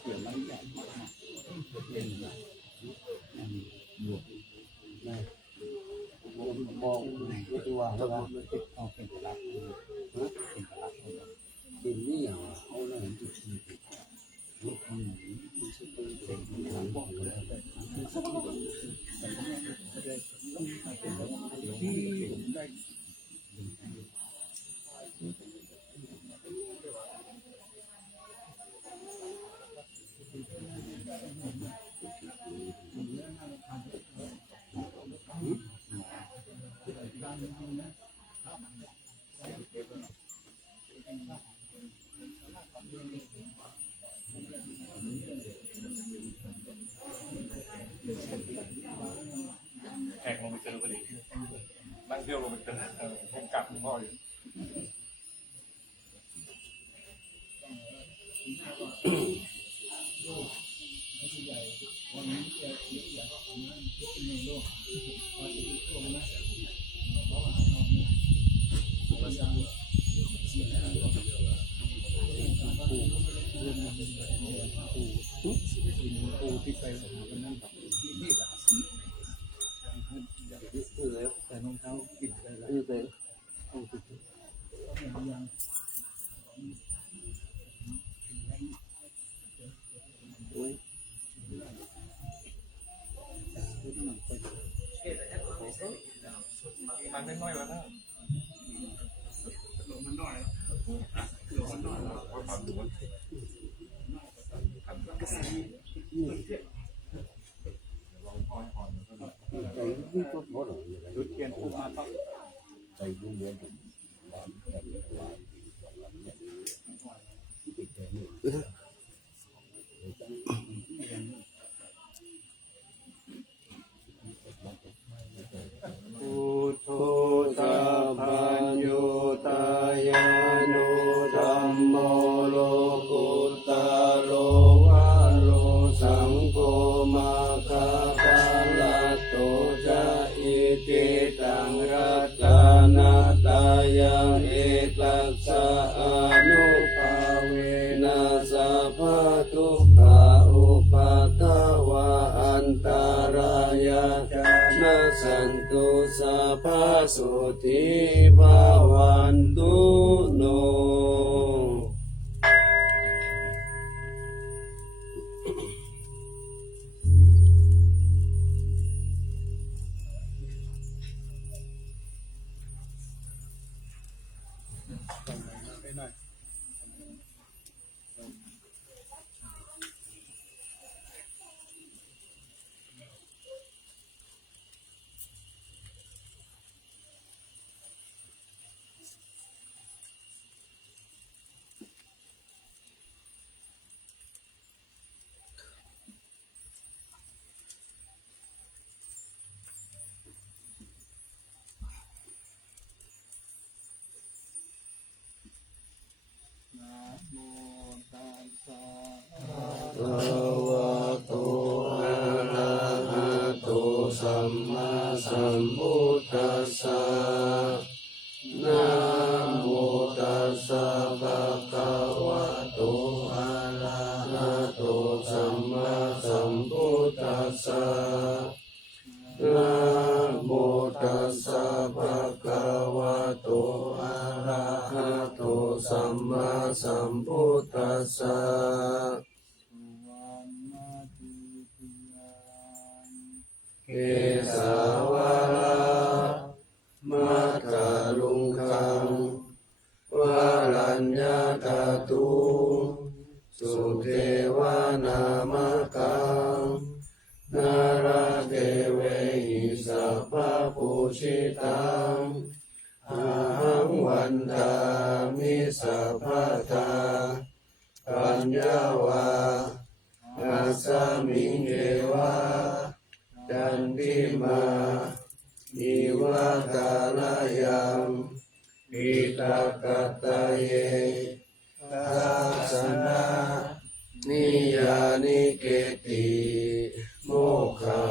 เกี่ยวมันใหญ่มากเป็นแบบบวกได้มองก็คือว่าเราติดเอาเป็นหลักเป็นหลักเป็นนี่อย่างเขาเนี่ยที่ลูกคนไหนที่ชื่อเป็นทางบอกเลยแต่ที่ได้แขกลงไปเจอพอดีนั่งเที่ยวลงไปเจอผมกลับคุณพ่ออยู่ปูที่ไปสถาบันนั่นกับที่นี่แหละแต่น้องเท้าปิดไปแล้วนี่เป็นเอาปิดยังโอ้ยมันไม่น้อยแล้วนะมันน้อยว่าความดูมันใจที่ก็พอหรอกจุดเทียนผู้มาต้องใจรุ่งเรืองผมพุทโธสัพพัญโยตายานุธัมโมโลกุตตะโลวะโลสังโฆมาคาปะละโตจะอิติตังรัตนาตายังเอตัสสะอนุภาเวนะสัพพะทุกขาอุปัฏฐวะอันตรายานะสันตุสัพพะสุทิภาวันตุโนภะวะโตอะระหะโตสัมมาสัมพุทธัสสะนะโมตัสสะภะคะวะโตอะระหะโตสัมมาสัมพุทธัสสะนะโมตัสสะภะคะวะโตอะระหะโตสัมมาสัมพุทธัสสะเกสาวาระมัคคารุงคังวารัญญาตตุสุเทวานามกังนาราเทเวหิสัพพะปุชิตังอาหังวันทามิสัพพะทาปัญญาวาอาสามิงเอวาจันติมานิวาตาลายังอิตากตะเยทัสสนะนิยานิเกติโมกขะ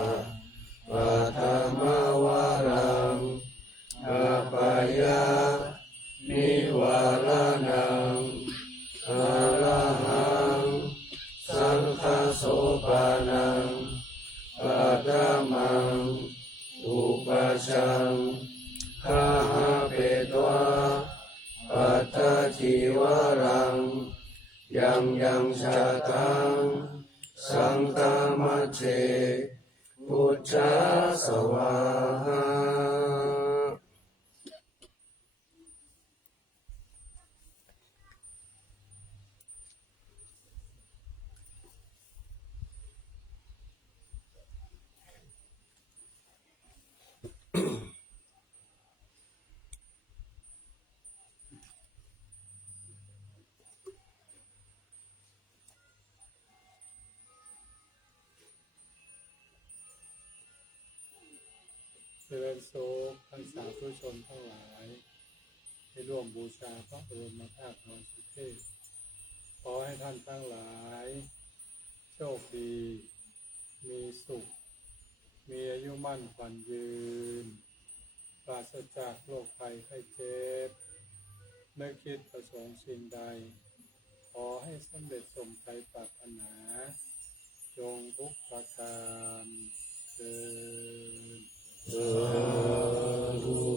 ปัทมวารังอาปายานิวารานังอรหังสัง ปานังปัตตมังอุปชังคาหาเปตวาปัตตจิวรังยังยังชาตังสังฆมัจเจพุทธาสวาหาเจริญสุขท่านสาธุชนทั้งหลายที่ร่วมบูชาพระบรมธาตุนรสุเทพขอให้ท่านทั้งหลายโชคดีมีสุขมีอายุมั่นขวัญยืนปราศจากโรคภัยไข้เจ็บนึกคิดประสงค์สิ่งใดขอให้สำเร็จสมใจปรารถนาจงทุกประการเถิด สาธุ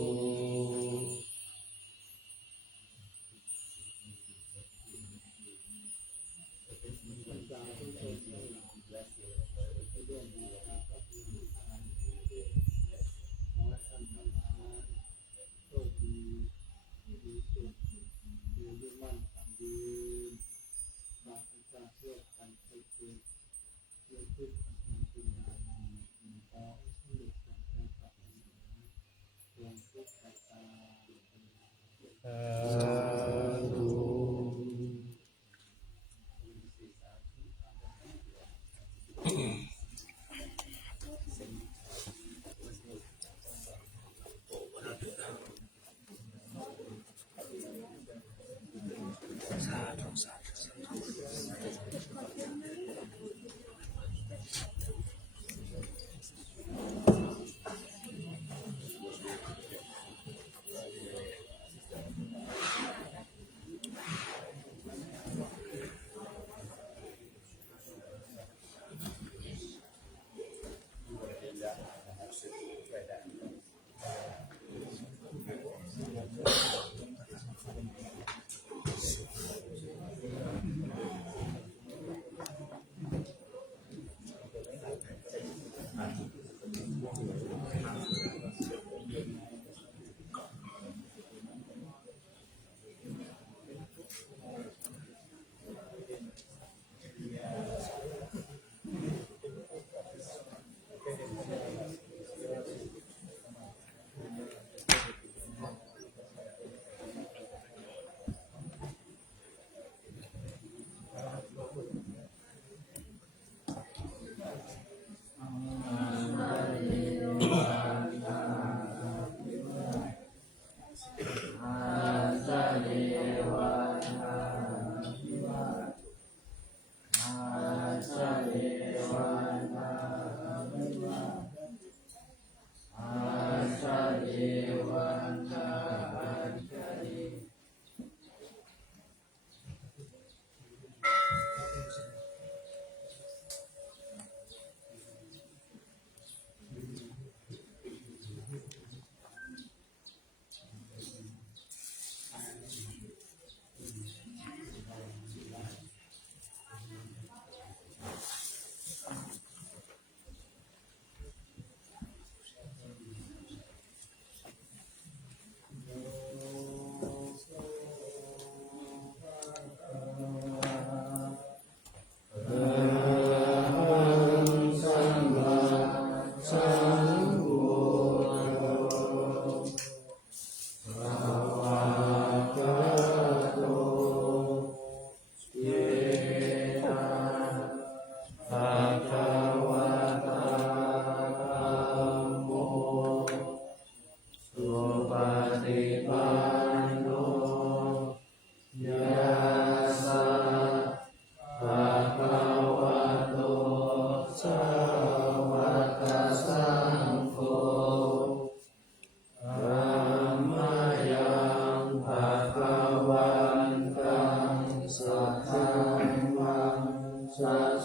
ส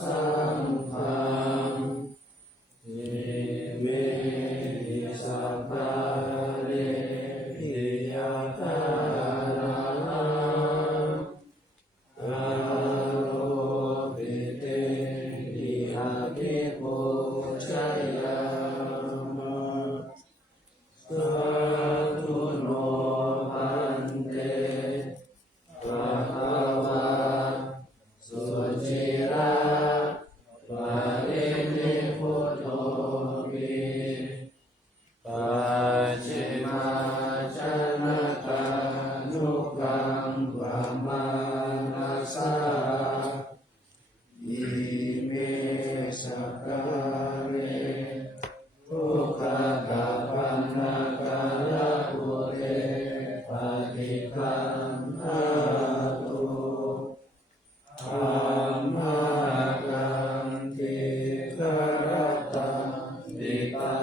สังฆังอิเมหิสัพพะเรหิยตานาลังอาโลภิเตหิอาภิปุชยามะสาธุโนพันเตภะคะวะสุจิระปะรินิพพุตโตวิปัจฉิมาชนะตานุกัมปะมานัสสะอิเมสักกะเรทุกขตาปันนากาลปุเรปฏิคันหาตุธัมมากังติกรตังดิกา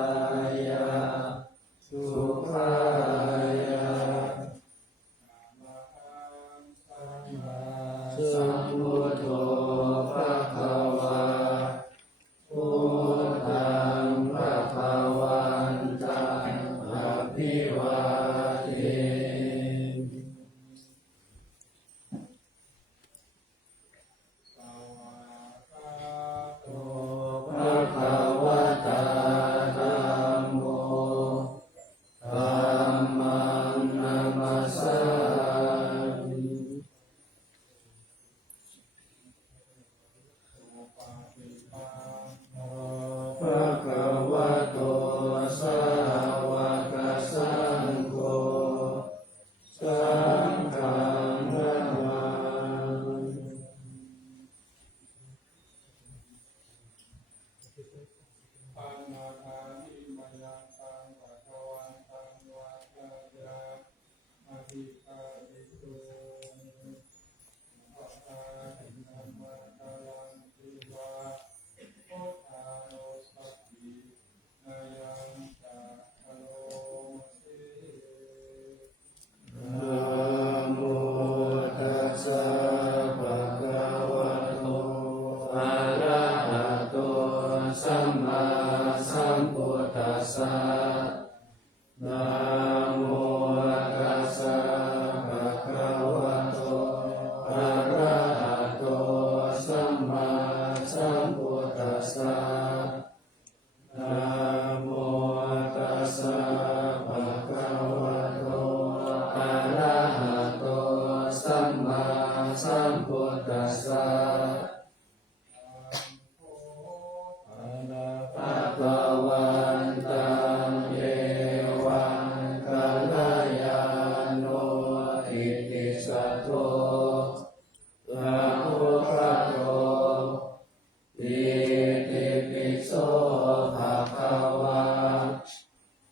ยะสุขายะสัมพุทโธภะคะวะพุทธังภะคะวันตังอะภิวาเทโตภะคะวะตาธัมโมธัมมังนามัสสามิ ภะคะวะโตสาวกสังโฆสังฆังนะมามิ ปันนาคานิมายังตังภะคะวันตังวะจายะอภิปาติโตภะคะติธัมมะกะลังติวะพุทธานุสัพพินายังจะอโลสิ นะโมตัสสะภะคะวะโตอะระหะโตสัมมาสัมพุทธัสสะนะโมตัสสะภะคะวะโตอะระหะโตสัมมาสัมพุทธัสสะนะโมตัสสะภะคะวะโตอะระหะโตสัมมาสัมพุทธัสสะภะคะวันตังเอวังกัลยาโนอิติสัทโธภะคะวะโตอิติปิโสภะคะวะ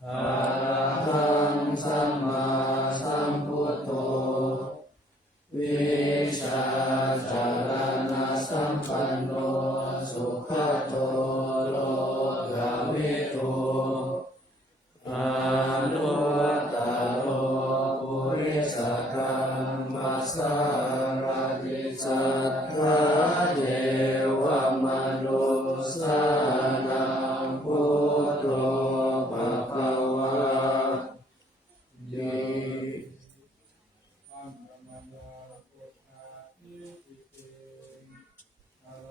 อะระหังสัมมาสัมพุทโธวิชาจารณะสัมปันโนสุขโตโลกวิทูอานุวัตตโรปุริสธรรมสารติสัทธาเทวมนุสสานังพุทโธภะคะวะเย อัมมะยาพุทธาอิติเตอโล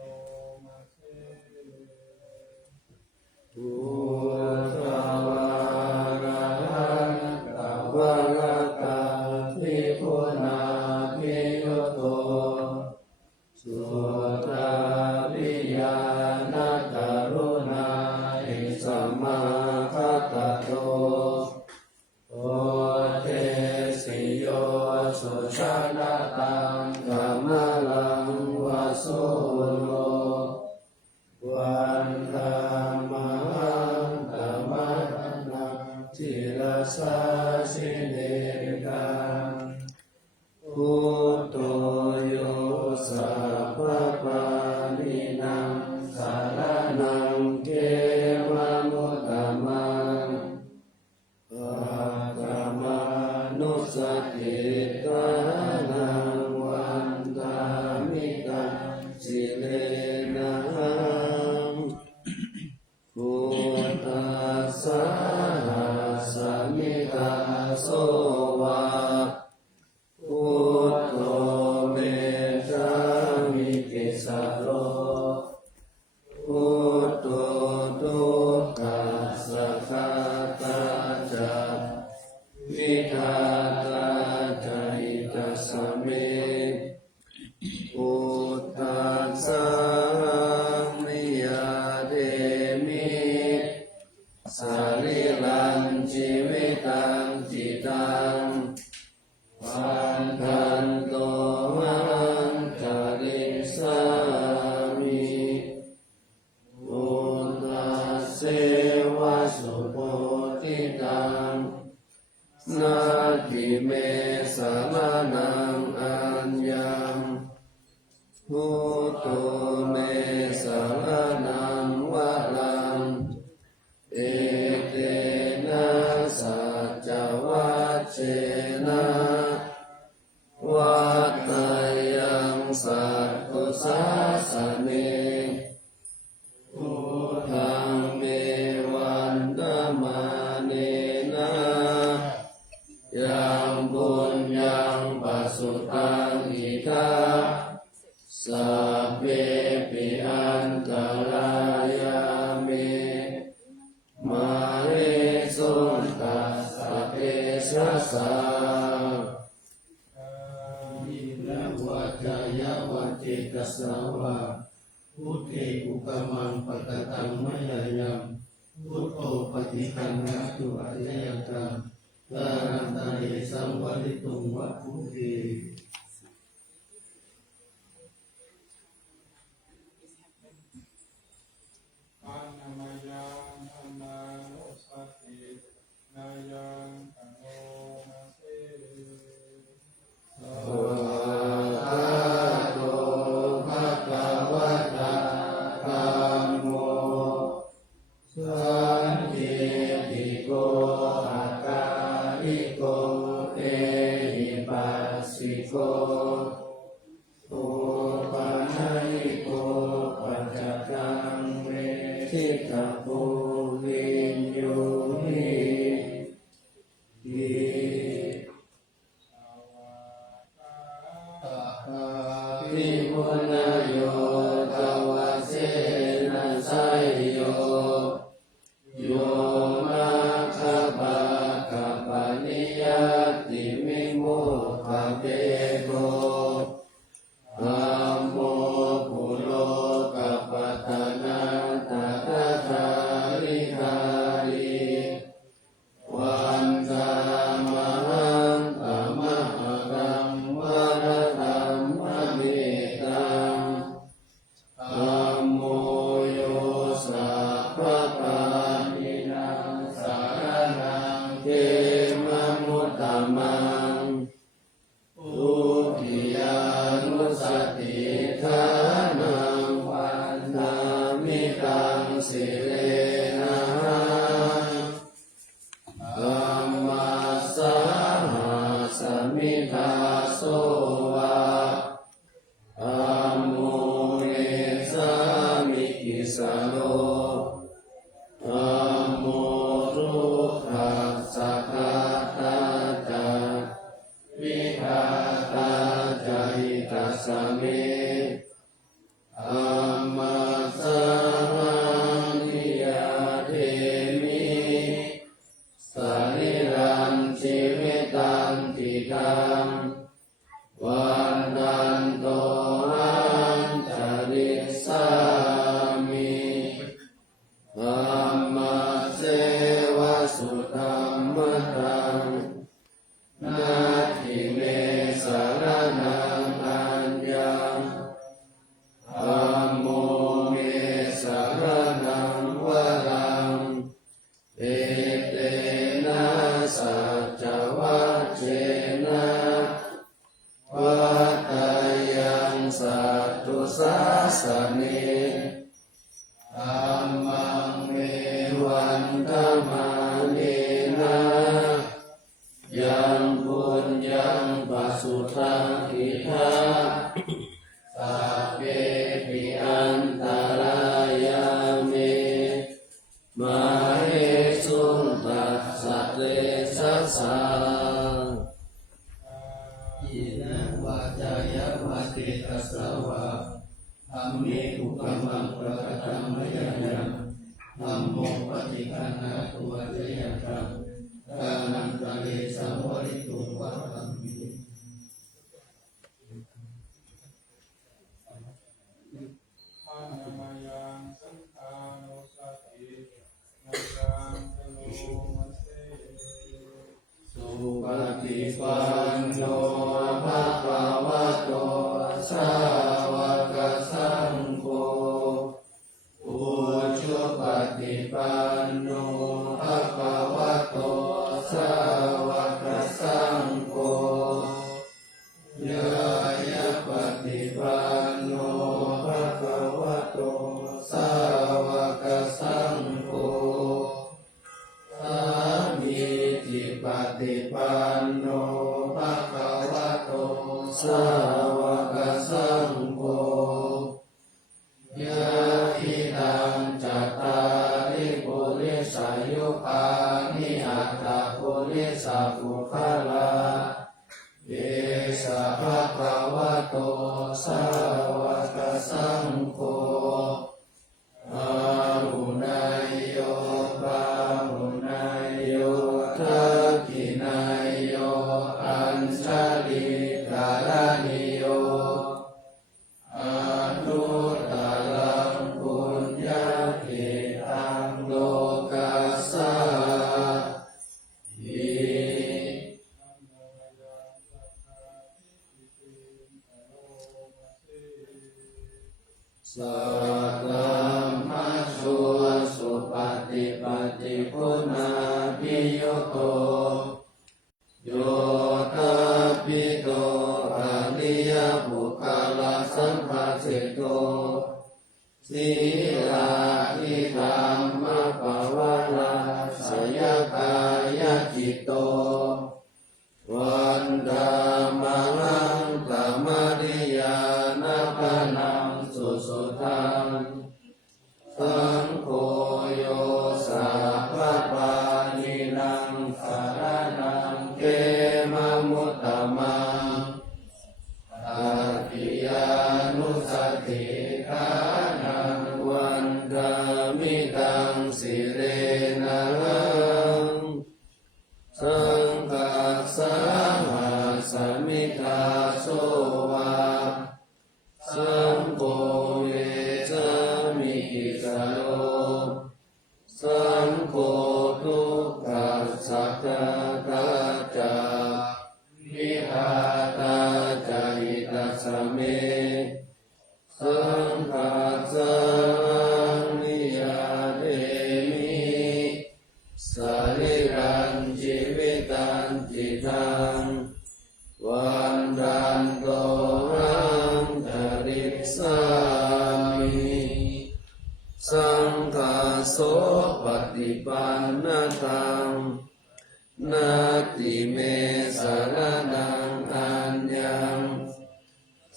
พุทโธทุกขัสสะคาตาจะวิทาตาจะอิตัสสะเมพุทธัสสะมิยาเดมิสาริลันชีวิตังจิตังวันทันโตหังจาริสามิพุทธัสเสวะสุโพธิตังนาทิเมสารนังอัญญังพุทโธเมสารนังวะลังเอเตนะสัจจวัชเชนะวัตตายังสัตตุสาสเนพุทธังเมวันตมาเนนะยังบุญยังปัสสุตังอิทัปสัพเพปิอันตรายามิมาเรสุนตัสสะเปสะสะอินะวัจจายวัจเจกัสสาวะพุทเทอุปมังปตตังมะยายังพุทโธปฏิคันหาตุอะระยตังลานันตาเยสัมวะริตุงวะพุทเทอานามายังอานาโนสัตตินายังอโนนาเส ภะคะโตภะคะวะตาธัมโมสันทิติโกอาการิโกเอหิปัสสิโกอุปาณิโกปัจจตังเวทิตาภูวินยูหิวิมุนนโยตวะเสนะไสโยโยมาคปะกัปปะนิยติวิมุขขเปโกธัมโมปุโรกัปปะทานังตถาคาริคาริวันตามหังตมะรังวรธัมมะเมตังธัมโมโยสัพพะปานินังสารนังเขมะมุตตมังทุติยานุสติทานังวันธามิตังสิเรนะธัมมัสสะหาสมิทาโสวะธัมโมเรสามิกิสโลธัมโมทุกขัสสะคาตาจาวิทาตาจาหิตัสสะเมธัมมัสสะนิยาเทมิสาริรันชีวิตังทิทังวันทันโตหังจาริสามิธัมมัสเสวะสุธัมมัตตังนาทิเมสารนังอัญญังธัมโมเมสารนังวะลังเอเตนะสัจจวัชเชนะวัตตายังสัตตุสาสเน อุปมังปะกตังมะยายังธัมโมปฏิคันหาตัวเจยตังกานังทะเลสังวริตุวะตัมมิอานามายังสังฆานุสตินายังตโลมัสเสสุปฏิปันโนภะคะวะโตสาวกสังโฆอุชุปฏิปันโนภะคะวะโตสาวกสังโฆยายะปฏิปันโนภะคะวะโตสาวกสังโฆสามีจิปฏิปันโนภะคะวะโตสาวกสังโฆยะอิทังจัตตาริปุริสายุคานิอัตตาปุริสาภุคลาเอสะภะคะวะโตสาวกสังโฆอาหุนายโยปาหุนายโยทักขินายโยอัญชลิการณิโยอนุตตรังปุญญาเขตังโลกัสสะอิสัตตัมมัสสุสุปฏิปันติคุณาภิโยโตโยตาปิโตอะริยบุคคลสัมภาสิโตสีลาทิธรรมปวาลาสยกายจิตโตวันดามังตมริยานาปนังสุสุทังสังโฆโยสัพพปานินังสารนังเกมะมุตตมังอาทิยานุสติฐานังวันดามิตังสิเรนังสังฆัสสะหาสมิทาโสวาสังโฆเวสมิกิสโลสังโฆทุกขัสสะกะจาวิหาตาจายิตัสสะเมสังฆัสสะนิยาเดมิสริรันจิวิตันติทังวันดันโตหังจริกสามิสังฆาโสปฏิปันนตังนาติเมสารนังอัญญัง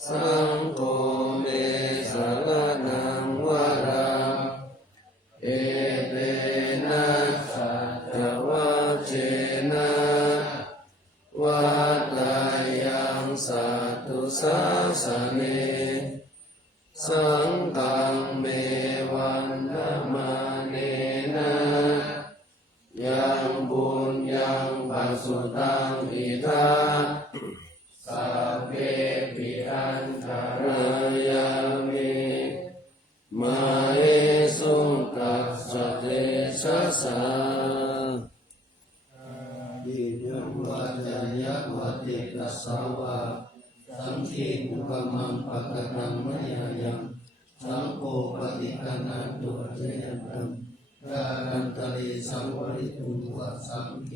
สังโฆเมสารนังวรังเอเตนะสัจวัชเชนะวัตายังสัตตุสาสเนสังฆังเมวันธมาเนนะยังบุญยังปัสสุตังอิทาสัพเพปิอันตรายามิมาเอสุตัสสะเตชะสาดิยัมวัจยักวัติตัสสาวะสังคีอุปมังปะกตังมะยายังสังโฆปฏิคันหาตัวเจยตังกาลันตะเลสังวริตุวะสังเก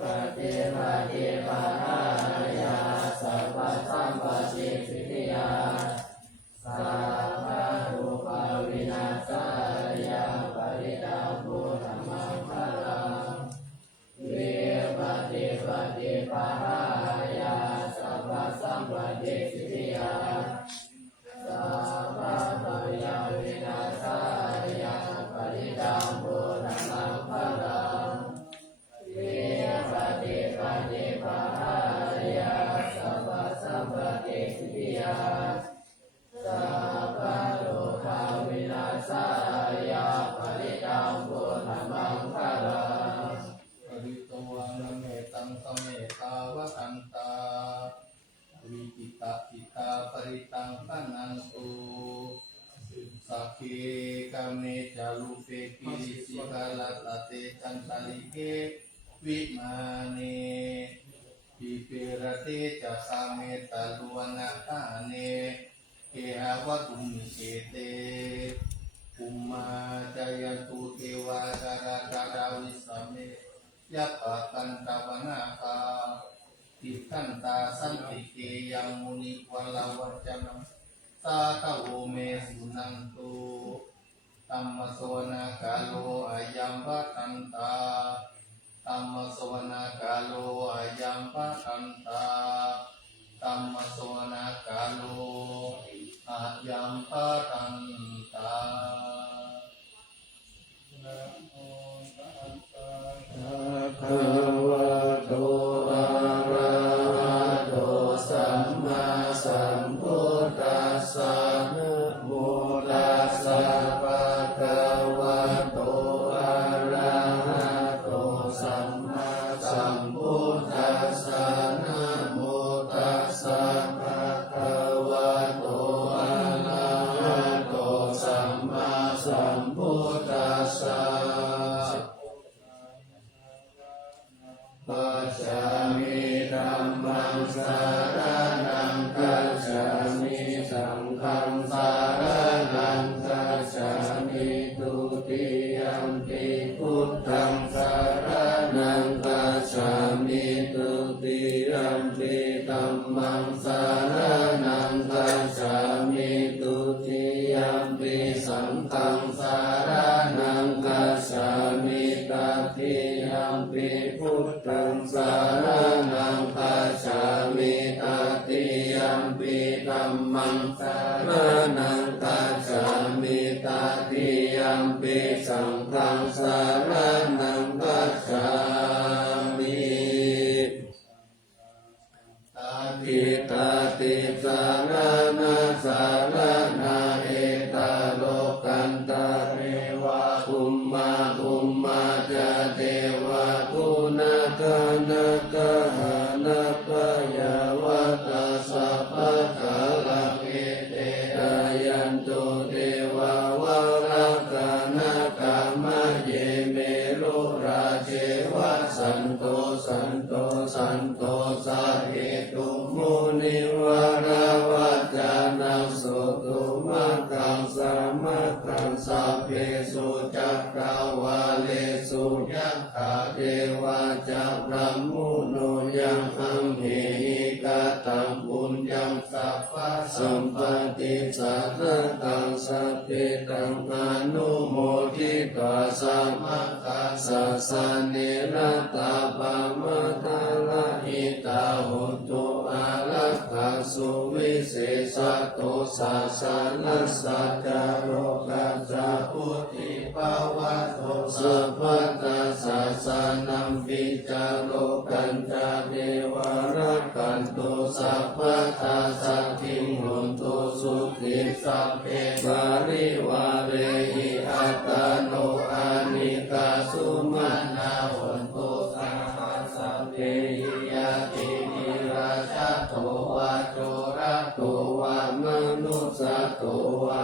ปฏิปฏิปะหายาสัพพสัมปติสิทธิยาสัพพะรูปวินาศายาปริตาภูธรรมังคลังวิปฏิปฏิปะหายาสัพพสัมปติสิทธิยาสัพพะปริยวินาศายาปริตาภูธรรมังคลังวิปฏิปฏิปะหา ริตังตันันตุสัพเพกามเมจารุเปกิริสิกาลตเตจันตาลิเกวิมาเนปิเปรเตจะสาเมตาลุวนาคาเนเกหะวะตุมิเกเตอุมมาจายันตุเทวาจาราจาราวิสเมยัปปะกันตวนาคาติขันตาสันติเกยังมุนิวัลวัจจนังสาตโวเมสุนันตุตัมมะโสนากาโลอายัมปะตันตาตัมมะโสนากาโลอายัมปะตันตาตัมมะโสนากาโลอายัมปะตันตานะโมตัสสะภะคะวะโตอะระหะโตสัมมาสัมพุทธัสสะนะโมตัสสะภะคะวะโตอะระหะโตสัมมาสัมพุทธัสสะนะโมตัสสะภะคะวะโตอะระหะโตสัมมาสัมพุทธัสสะปัจจามิธัมมังสารนังกัจฉามิสังฆังสารนังกัจฉามิทุติยัมปิพุทธังสารนังกัจฉามิทุติยัมปิธัมมังสารนังกัจฉามิทุติยัมปิสังฆังสารนังกัจฉามิตติยัมปิพุทธังสารนังกัจฉามิตติยัมปิธัมมังสารนังกัจฉามิตติยัมปิสังฆังสารนังกัจฉามิตติตติสารนาสารนาเอตโลกันตะเทวะภูมิมาภูมิมาจะเทวะคุณกะนะกะหะนะปะยะวัตตะสัพพะกะละเกเตตายันตุเทวาวะระกะนะกะมะเยเมรุราเจวะสันโตสันโตสันโตสาเหตุมุนิวาระวัจจานังสุตุมังคังสามัคคังสัพเพสุจักรวาเลสุยัคขาเทวาจักรมุโนยังอัมเหหิกาตังปุญญังสัพพะสัมปติสัทธตังสัพเพตังอนุโมทิตาสัมมาคัสสะสะเนระตาปะมะทะละหิตาหุตุอาลักขาสุวิเศษโตสัสสะนัสสัจจโรกัจจพุทธิภาวะโตสัพพะตัสสะสะนัมปิจาโลกันจาเทวารักขันตุสัพพะตัสสะทิงหุนตุสุขิสัพเพปาริวาเรหิอัตตโนอานิกาสุมานาหุนตุสัพพะสัพเพหิยาตินิราชโตวะโจระโตวะมนุสสะโตวะ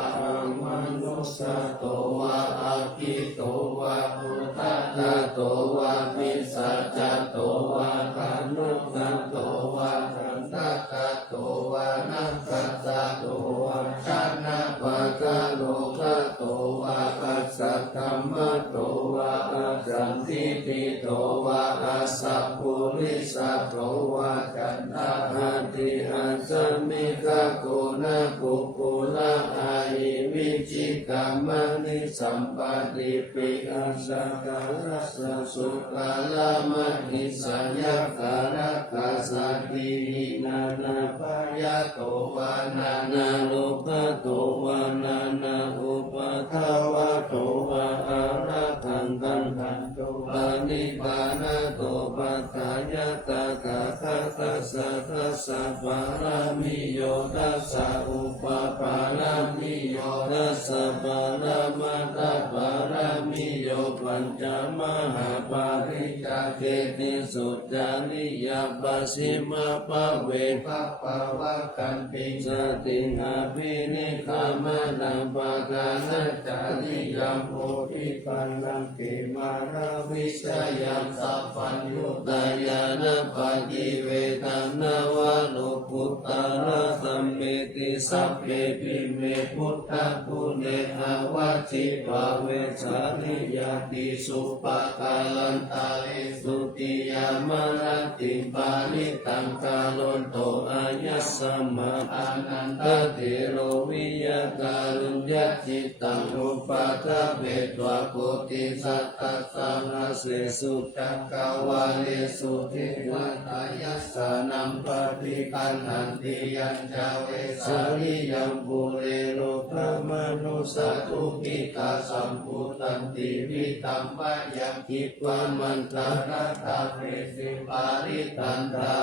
มนุสสะโตวะอาคิโตวะพุทธะโตวะมิสัจจโตวะขันนุสะโตวะขันตะโตวะนัสสะโตวะชนะวะกะโลกะโตวะอัสสะธัมมะโตวะอัจฉันทิติโตวะอัสสะปุริสะโตวะจันทะหัตถิอัสสมิกะโกนะปุปุละอาหิวิจิกัมมนิสัมปติปิอัสสะกะรัสสะสุกาลามะนิสัญญาการะกะสัตติหินานาปายะโตวานานาโลภะโตวานานาอุปะทาวะโตวะอะระหังกันตันโตปานิปานะโตปัฏฐายะตากะคะทัสสะทัสสะปารามิโยทัสสะอุปปารามิโยทัสสะปารามัตถปารามิ นิโยปัญจมหาปาริกาเกติสุจาริยปัสสิมาปะเวภะปะวะกันติสติงอภินิคามานังปะกานัจจาริยัมโพธิปันนังติมาราวิชยังสัพพัญญุตายานะปัจจิเวทันนาวะโลกุตตระสัมเมติสัพเพปิเมพุทธกุเนหาวะจิปะเวสานิยติสุปะกาลันตาลิสุติยามรติปานิตังกาลนโตอายัสสมะอานันตเถโรวิยาการุญญจิตตังอุปาทเวทวะโกติสัตตสังอาเสสุจักกาวาเลสุเทวตายัสสานัมปฏิคันหันติยัญจเวสาริยัมปุเรโรธรรมนุสัตถุกิกาสัมพุตันติวิตัมปะยังคิปวามันตารัตตาเปสิปาริตันตา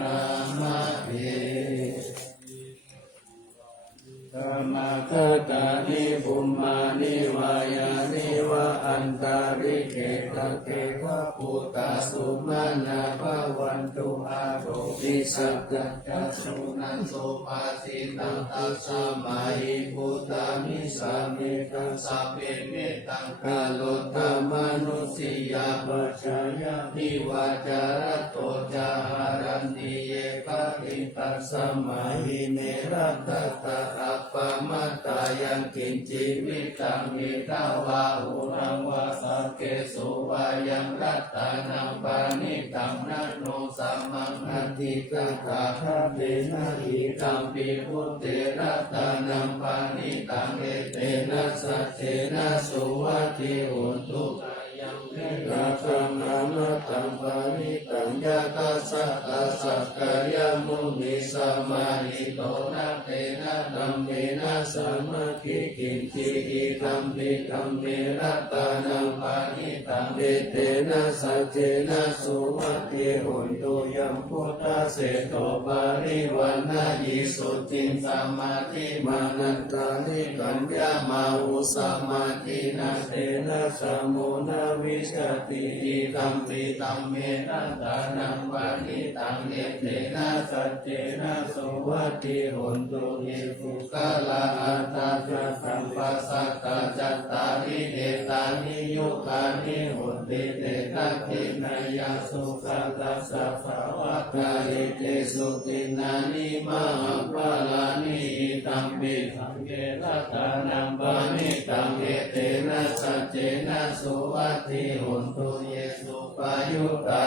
นามาเทธรรมคตานิบุมมานิวายานิวะอันตาริเกตเกวะปุตตาสุมาณาภวันตุอาโรติสักกัจสุนันโสภาสิตังตัสสะมาหิพุตตามิสามิตังสัพเพเมตังกาโลตมนุสิยาปัจจายาภิวาจารโตจาหารันติเยปะติตัสสะมาหิเนรัตตะอัปปมัตตายังกินจิวิตังมิตาวาหุรังวาสักเกสุวายังรัตตานังปานิตังนัโนสัมมังอธิกตาคาเตนะหิตัมปิพุทเตรัตตานังปานิตังเอเตนะสัจเจนะสุวัติอุตุรักขังอมตังปานิตังยะตัสสะตัสสะกายมุนิสัมมาหิโตนะเตนะธัมเมนะสัมมาทิกินติอิธัมปิธัมเมรัตตานังปานิตังเอเตนะสัจเจนะสุวัติหุนตุยัมพุทธะเสโตปาริวันนะยิสุติงสัมมาทิมานันตานิกัญญามาอุสัมมาทินะเตนะสัมโมนะวิชติอิธัมปิธัมเมนะตานังปานิตังเอเตนะสัจเจนะสุวัติหุนตุเยสุกาลาอัตตาสัมปัสสัตตาจัตตาริเดตานิยุคานิหุนติเตนะทินายาสุขังตัสสะภาวะกาลิเตสุตินานิมาหังปาลานิอิธัมปิสังเกรัตตานังปานิตังเอเตนะสัจเจนะสุวัติหุนตุเยสุปายุตตา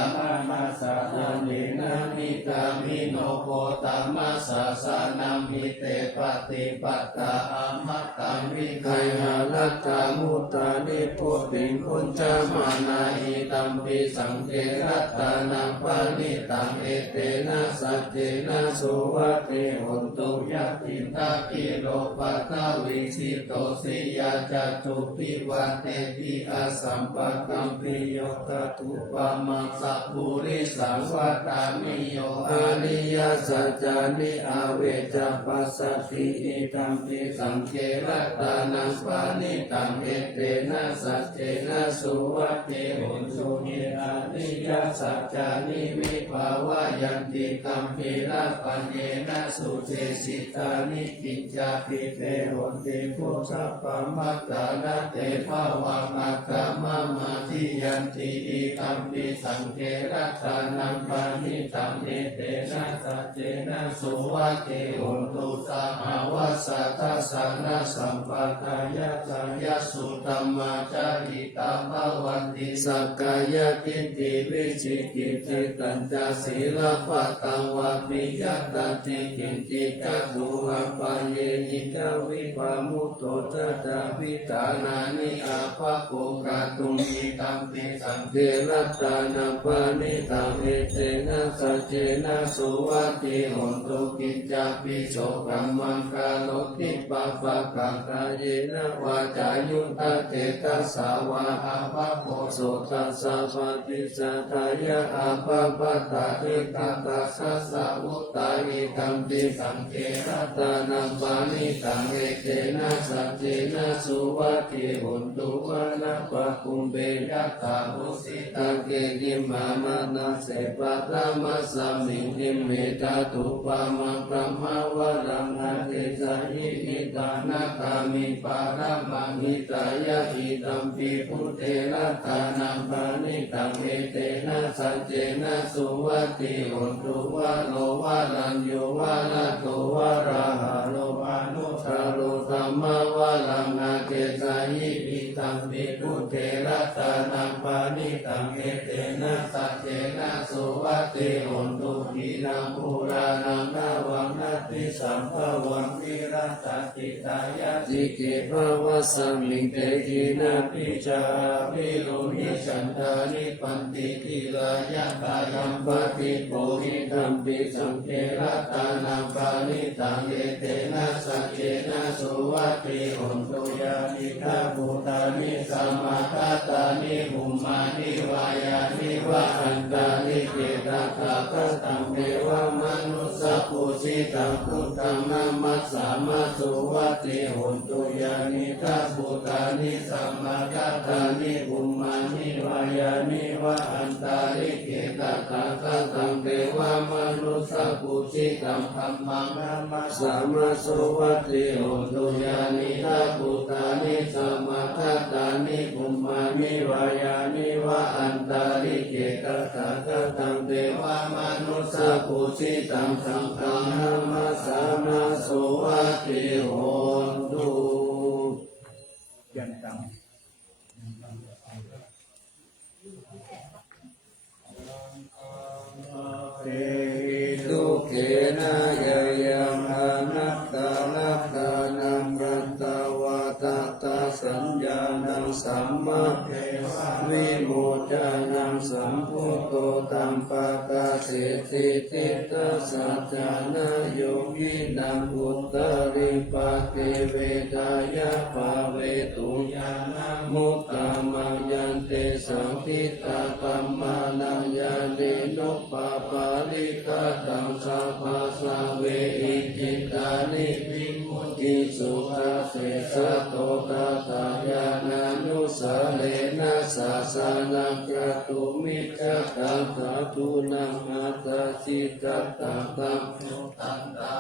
มาสะนามินามิตามิโนโคตามาสะสานามิเตปฏิปัตตาอามัตตังวิไคหาลัตตามุตตานิพุทธิคุญจามานาอิตัมปิสังเกรัตตานังปานิตังเอเตนะสัจเจนะสุวัติหุนตุยัตถิตากิโลปัตตาวิสิโตสิยาจัตุปิวัตเตปิอาสัมปะกัมปิโยตตุปะมังสัพพุริสังวัตามิโยอาริยสัจจานิอาเวจปัสสติอิธัมปิสังเกรัตตานังปานิตังเอเตนะสัจเจนะสุวัติหุนตุเยอาริยสัจจานิวิภาวะยันติกัมปิระปัญเยนะสุเจสิตานิกิจจาปิเตหุนติพุทธปะมัตตานะเตภาวะมัคคะมะมาทิยันติอิธัมปิสังเกรัตตานังปานิตังเอเตนะสัจเจนะสุวัติหุนตุสหวัสสัทธสสนะสัมปทายะสัญญสุตัมมาจาริตาภวันติสักกายทิฏฐิวิจิกิจจิตัญจศีลปัตตังวะปิยัตติกินจิกัตถุอัปปะเยหิกวิปามุตโตทัตตาวิตานานิอาภะโกกาตุมิตัมปิสังเกรัตตานังปานิตังเอเตนะสัจเจนะสุวัติหุนตุกิจจาปิโสกัมมังกาโลติป ปัปปะกะกะเยนะวาจายุตะเตตัสสาวะอาภะโพโสตัสสะปฏิสัทธายะอาภะปะตะอิตัสสะสะอุตตาอิตัมปิสังเกรัตานัมปานิตังเอเตนะสัจเจนะสุวัตถิหุนตุวะนะปะคุมเบยัตตาอุสิตังเกติมามานะเสปะตะมัสสะมิงทิเมตาตุปะมะพระมาวะรังอาเตสะหิอิตานะกามิปาระมังหิตายะอิตัมปิพุทเทระตานัมปานิตังเอเตนะสัจเจนะสุวัตถิหุนตุวะโลวะรัญโยวะละโตวะราหะโลมานุทารุธัมมาวะรังอาเตสะหิอิตัมปิพุทเทระตานัมปานิตังเอเตนะสัจเจนะสุวัตถิหุนตุทีนังปุรานังนาวังนัตติสัมภวังวิรัตติตายะจิเกภวะสมิงเตกินาปิจาวิโลหิฉันทานิปันติทิลายะตายัมปติโกหิธัมปิสังเกรัตานังปานิตังเอเตนะสัจเจนะสุวัตถิหุนตุยานิทาภูตานิสัมมาคาตานิหุมมานิวายานิวะอันตานิเกตาคาคตังเทวมนุสสะปุสิตังพุทธังนามัสสามาสุวัตถิหุนตุยานิทาภูตานิสัมมาคาตานิหุมมานิวายานิวะอันตานิเกตาคาคตังเทวมนุสสะปุสิตังธัมมังนามัสสามาสุวัตถิหุนตุยานิทาภูตานิสัมมาคาตานิหุมมานิวายานิวะอันตานิเกตาคาคตังเทวมนุสสะปุสิตังธัมมังนามัสสามาสุวัตถิหุนตุยันตังเตตุเกนะยะยังอนัตตานัตตานังรัตตวาตตาสัญญานังสัมมาเทวะวิโมจานังสัมพุทโตตัมปะกาเสติทิตาสัจจานะโยกินังอุตตริปัตติเวทายะภาเวตุญาณมุตตามังยันเตสังทิตาธัมมานังยาเนนุปาปาลิกาตังสัพพะสะเวอิจิตานิวิมุตติสุขาเสสะโตตถาญาณานุสาเลนะสาสานังกะตุมิจฉาตังสาธุนังอัตสิกัตตังตังตุตันตา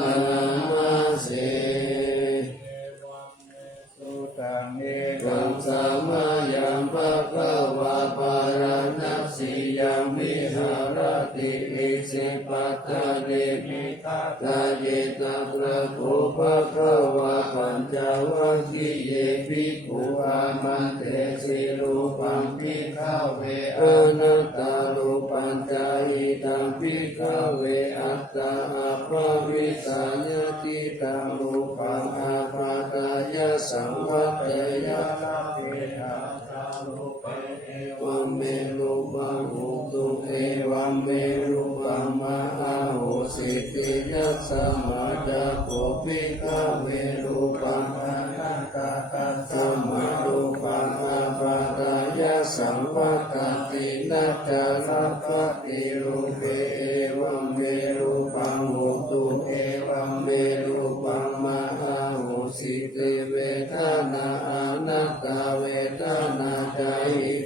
นามาเสสุตังเอกังสัมมายังภะคะวะปารานัสสิยังวิหารติอิสิปัตตาเนมิตากาเยตังพระโคภะคะวะปัญจวัคคีย์เยภิกขุอามันเตสิรูปังภิกขเวอนัตตารูปัญจหิตังภิกขเวอัตตาอาภวิสัญญติตังรูปังอาภาตายะสังวัตเตยะลาเวนะตารูปเอวัมเมรูปังอุตุเอวัมเมรูปังมหาโหสิติยัสสะมาจาโคภิกขเวรูปังอนัตตาตัสสะมารูปังอาภาตายะสังวัตตินัจจารัปติรูปเอวัมเมรูปังอุตุเอวัมเมรูปังมหาโหสิติเวทนาอนัตตาเวทนาใจ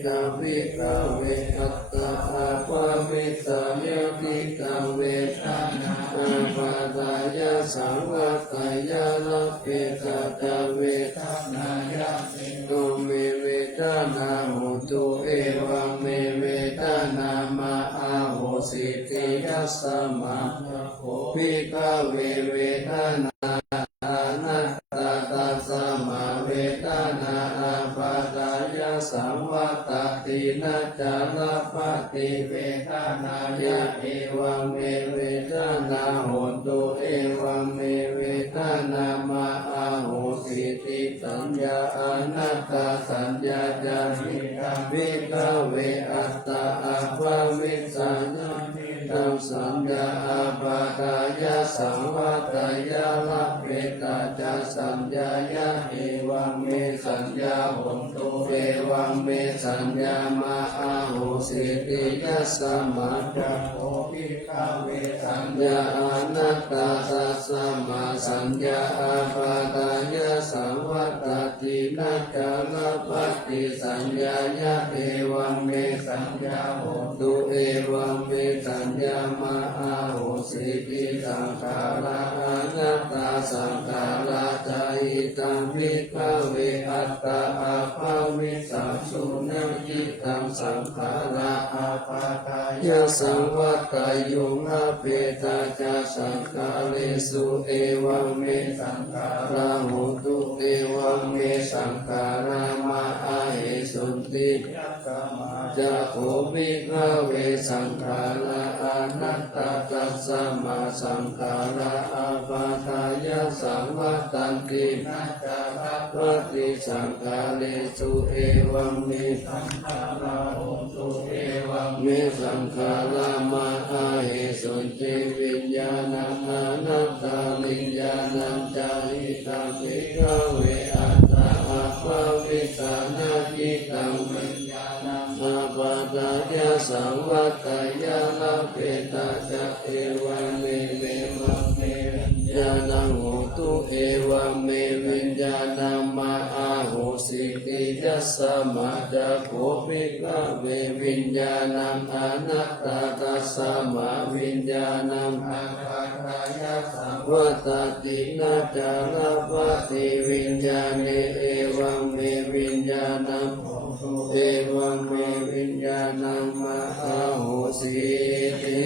ตังภิกขเวอัตตาอาภวิสัญญติตังเวทนาอาภาตายะสังวัตตายะลัพเพสัจเวทนายะโตเมเวทนาหุตุเอวังเมเวทนามะอาโหสิติยัสสะมะโคภิกขเวเวทนาอนัตตาตัสสะมะเวทนาอาภาตายะสังวัตตินัจจารัปติเวทนายะเอวังเมเวทนาโหตุเอวังเมเวทนามะอาโหสิติสัญญาอนัตตาสัญญาจาริกังภิกขเวอัตตาอาภวิสัญญตังสัญญาอาภาตายะสังวัตตายะลัพเพ ตาจะสัญญายะเอวังเมสัญญาหนตุเอวังเมสัญญามาอาโหสิติยัสสะมาจักโคภิกขเวสัญญาอนัตตาสัสสะมาสัญญาอาปาตายะสังวัตตินัจจารปัตติสัญญายะเอวังเมสัญญาโหตุเอวังเมสัญญามาอาโหสิติสังขาราอนัตตาสังขาราใจตังภิกขเวอัตตาอาภาวิสังสุนังจิตังสังขาราอาปาทายะสังวัตตายุงอาเปตาจาสังขาเลสุเอวังเมสังขาราหุตุเอวังเมสังขารามาอาเหสุนติจะโคภิกขเวสังขาราอนัตตาตัสสะมาสังขาราอาปาทายะสังวัตตันตินาจาระวัตติสังขาเลสุเอวังเมสังขาราโหตุเอวังเมสังขารามาอาเหสุนติวิญญาณังอนัตตาวิญญาณังจาริตังภิกขเวอัตตาอาภาวิสานาจิตังวิญญาณังอาปาทายะสังวัตตายะลาเปตาจะเอวังเมเมวังเมวิญญาณังโหตุเอวังเมวิญญาณังมาอาโหสิติยัสสะมาจะโคภิกขเววิญญาณังอนัตตาตัสสะมาวิญญาณังอาปาทายะสังวัตตินาจารปัตติวิญญาณเอวังเมวิญญาณังเอวังเมวิญญาณังมาอาโหสิติ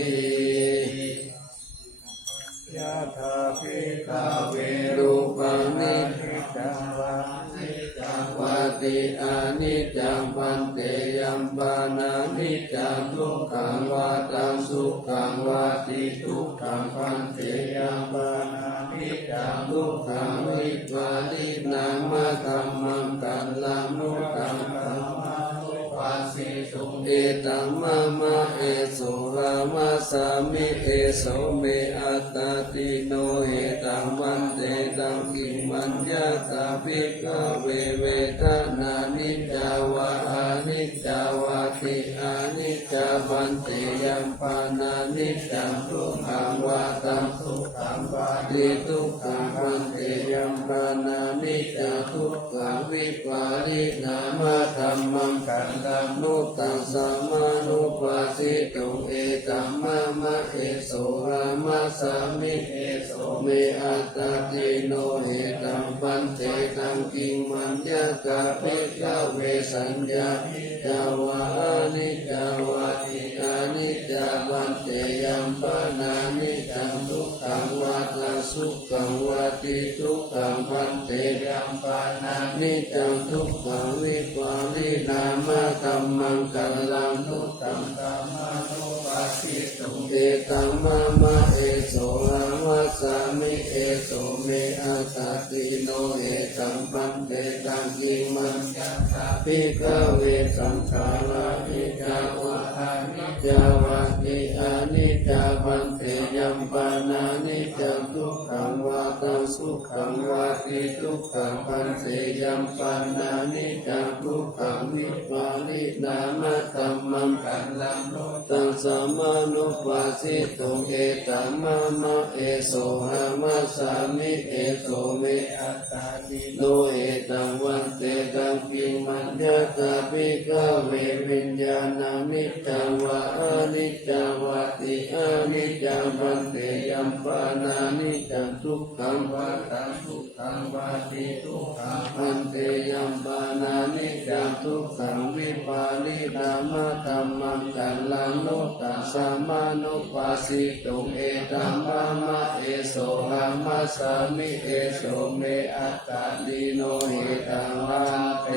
ยะถาภิกขเวรูปังนิจจังวานิจังวาติอานิจจังปันเตยัมปานานิจจังทุกขังวาตังสุขังวาติทุกขังปันเตยัมปานานิจจังทุกขังวิปาลินามะธัมมังกัลลังนุตังธัมมานุปัสสิตุเอตัมมะมะเอสุรามาสามิเอโสเมอัตตติโนเหตังวันเตตังกิมัญญาตาภิกขเวเวทนานิจจาวะอานิจจาวะติอานิจจาวันเตยัมปานานิจจังทุกขังวาตังทุกขังวาติทุกขังวันเตยัมปานานิจจทุกขังวิปารินามะธัมมังกัลลังนุตังสัมมานุปัสสิตุเอตัมมะมะเอโสรามาสามิเอโสเมอัตตติโนเหตังปันเตตังกิมัญญากะภิกขเวสัญญาจาวะอานิจจาวะติอานิจจาวันเตยัมปานานิจจังทุกขังวาตังสุขังวาติทุกขังปันเตยัมปานานิจจังทุกขังวิปาลินามะธัมมังกัลลังนุตังธัมมานุปัสสิตุเอตัมมะมะเอโสรามาสามิเอโสเมอัตติโนเอตัมปันเตตังกิมัญญาตาภิกขเวสังขารานิจจาวะอานิจจาวะติอานิจจาวันเตยัมปานานิจจังทุกขังวาตังสุขังวาติทุกขังปันเตยัมปานานิจจังทุกขังวิปาลินามะธัมมังกัลลังนุตังสัมมานุปัสสิตุเอตัมมะมะเอโสรามาสามิเอโสเมอัตตาติโนเอตังวันเตตังกิมัญญาตาภิกขเววิญญาณังนิจจังวะอานิจจาวะติอานิจจังวันเตยัมปานานิจจังทุกขังวาตังทุกขังวาติทุกขังวันเตยัมปานานิจจังทุกขังวิปาลินามะธัมมังกัลลังนุตังสัมมานุปัสสิตุเอตัมมะมะเอโสรามาสามิเอโสเมอัตตติโนเหตังวันเต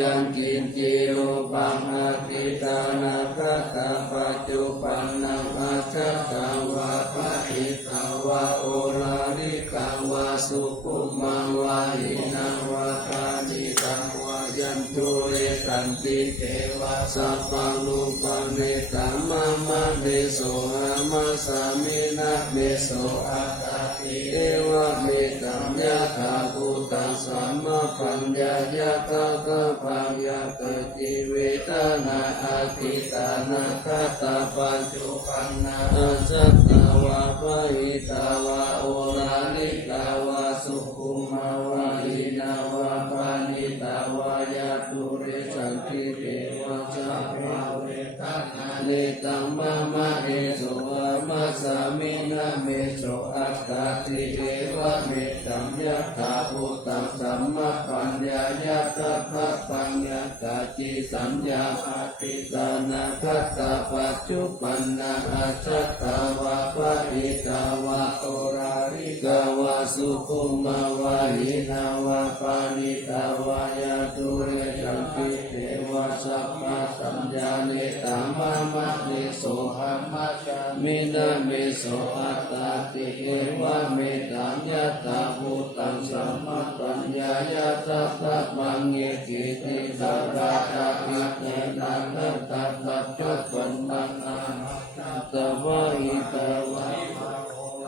ยังกินจิรูปังอาทิตานาคตาปัจจุปันนังอาชัตตาวะปะอิตาวะโอราลิกังวะสุขุมังวะหินังวะทานิกังวะยันตุเรตา สันติเทวะสัพพังรูปังเนตัมมะมะเนโสหามาสามินะเมโสอัตติเอวะเมตัมยะถาภูตังสัมมาปัญญายะตะกะปัญญาเกจิเวทนาอาทิตานาคตาปัญจุปันนาสัตตาวะปะหิตาวะโอราลิกาวะสุขุมาวะหินาวะปานิตาวะยะตุเรสันติเทวะสัพพะเวทนาเนตัมมะมะเนโสอะมาสามินะเมโสอัตตติเอวะเมตัมยะถาภูตังสัมมาปัญญายะตะภะปัญญากาจิสัญญาอาทิตานาคตาปัจจุปันนาอาชัตตาวะปะหิตาวะโอราริกาวะสุขุมาวะหินาวะปานิตาวะยะตุเรสัมปิเทวะสัพพะสัญญาเนตัมมะมะเนโสหะมะชามินะเมโสอัตตติเอวะเมตัญญะตาภูตังสัมมาปัญญายะตัสสะมังเงกิติสาราตาปิเนนันตัตตัจจุปันนังอาตวะหิตาวะ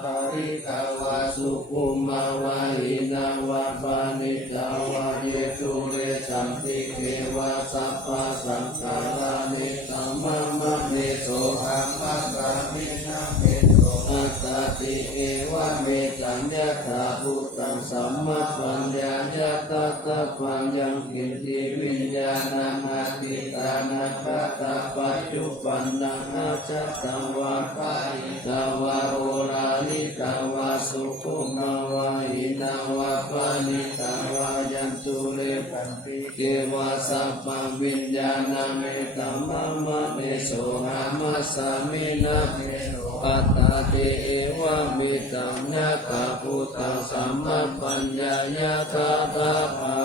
ปาริกาวะสุขุมาวะหินาวะปานิจาวะเยตุเรสัมติเทวะสัพพะสังฆารานิสัมมะมะเนโสอะมะสามินะเมโสอัตติเอวะเมตัญญะถาภูตังสัมมาปัญญายะตะตะปัญญังกินติวิญญาณังอาทิตานาคตาปัจจุปันนังอาชัตตวะปะหิตาวะโอราลิกาวะสุขุมาวะหินาวะปานิตาวะยันตุเรปันติเกวะสัพพวิญญาณเมตัมมะมะเนโสหามาสามินะเมโสอัตตติเอวะเมตัมยะตาภูตังสัมมาปัญญายะตาตาภา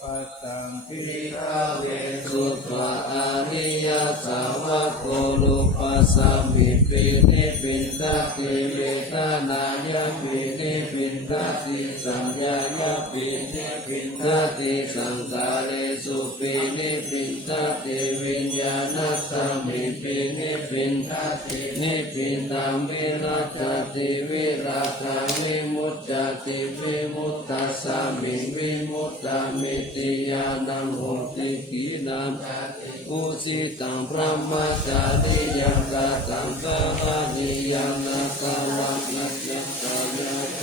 ปัตตังปิริกาเวสุตวะอาริยสาวะโกลุปัสสมิปินิปินทติเวทนายะปินิปินทติสัญญายะปินิปินทติสังขารสุปินิปินทติวิญญาณัสสมิปินิปินทตินิปินตังวิรัตติวิรัตาวิมุตติวิมุตตัสสมิวิมุตตามิติญาณังโหติขีนังอุสิตังพระมัจจาริยังกาตังกะระนิยังนาคาวังนัสยัตตายะเต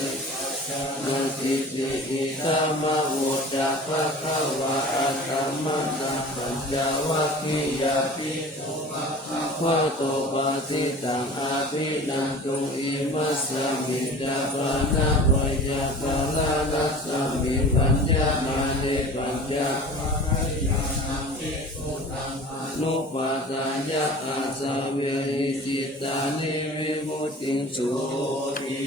นันติติอิตามะโหจักภะคะวะอะตัมมะนะปัญจวัคคียาปิตุภะคะวะโตปะสิตังอาภินันตุอิมัสสมิจาปานะวัยยะกาลานัสสมิปัญญามาเนปัญญานุปาทายะอาสาเวหิจิตานิวิมุตติสุติ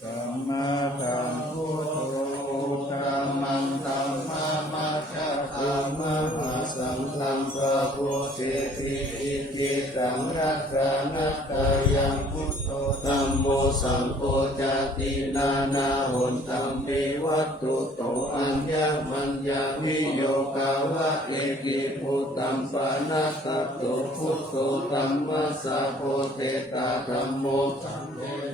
สัมมาสัมพุทโธธัมมังธัมมามัจจาธัมมะสังฆังพระพุทธติอิติตังรัตนัตยังพุทโธธัมโมสังโฆจตินานาหุนตัมปิวัตตุโตอัญญมัญญวิโยกาวะเอกิพุตัมปานาตโตพุทโธธัมมัสสะโพเตตาธัมโม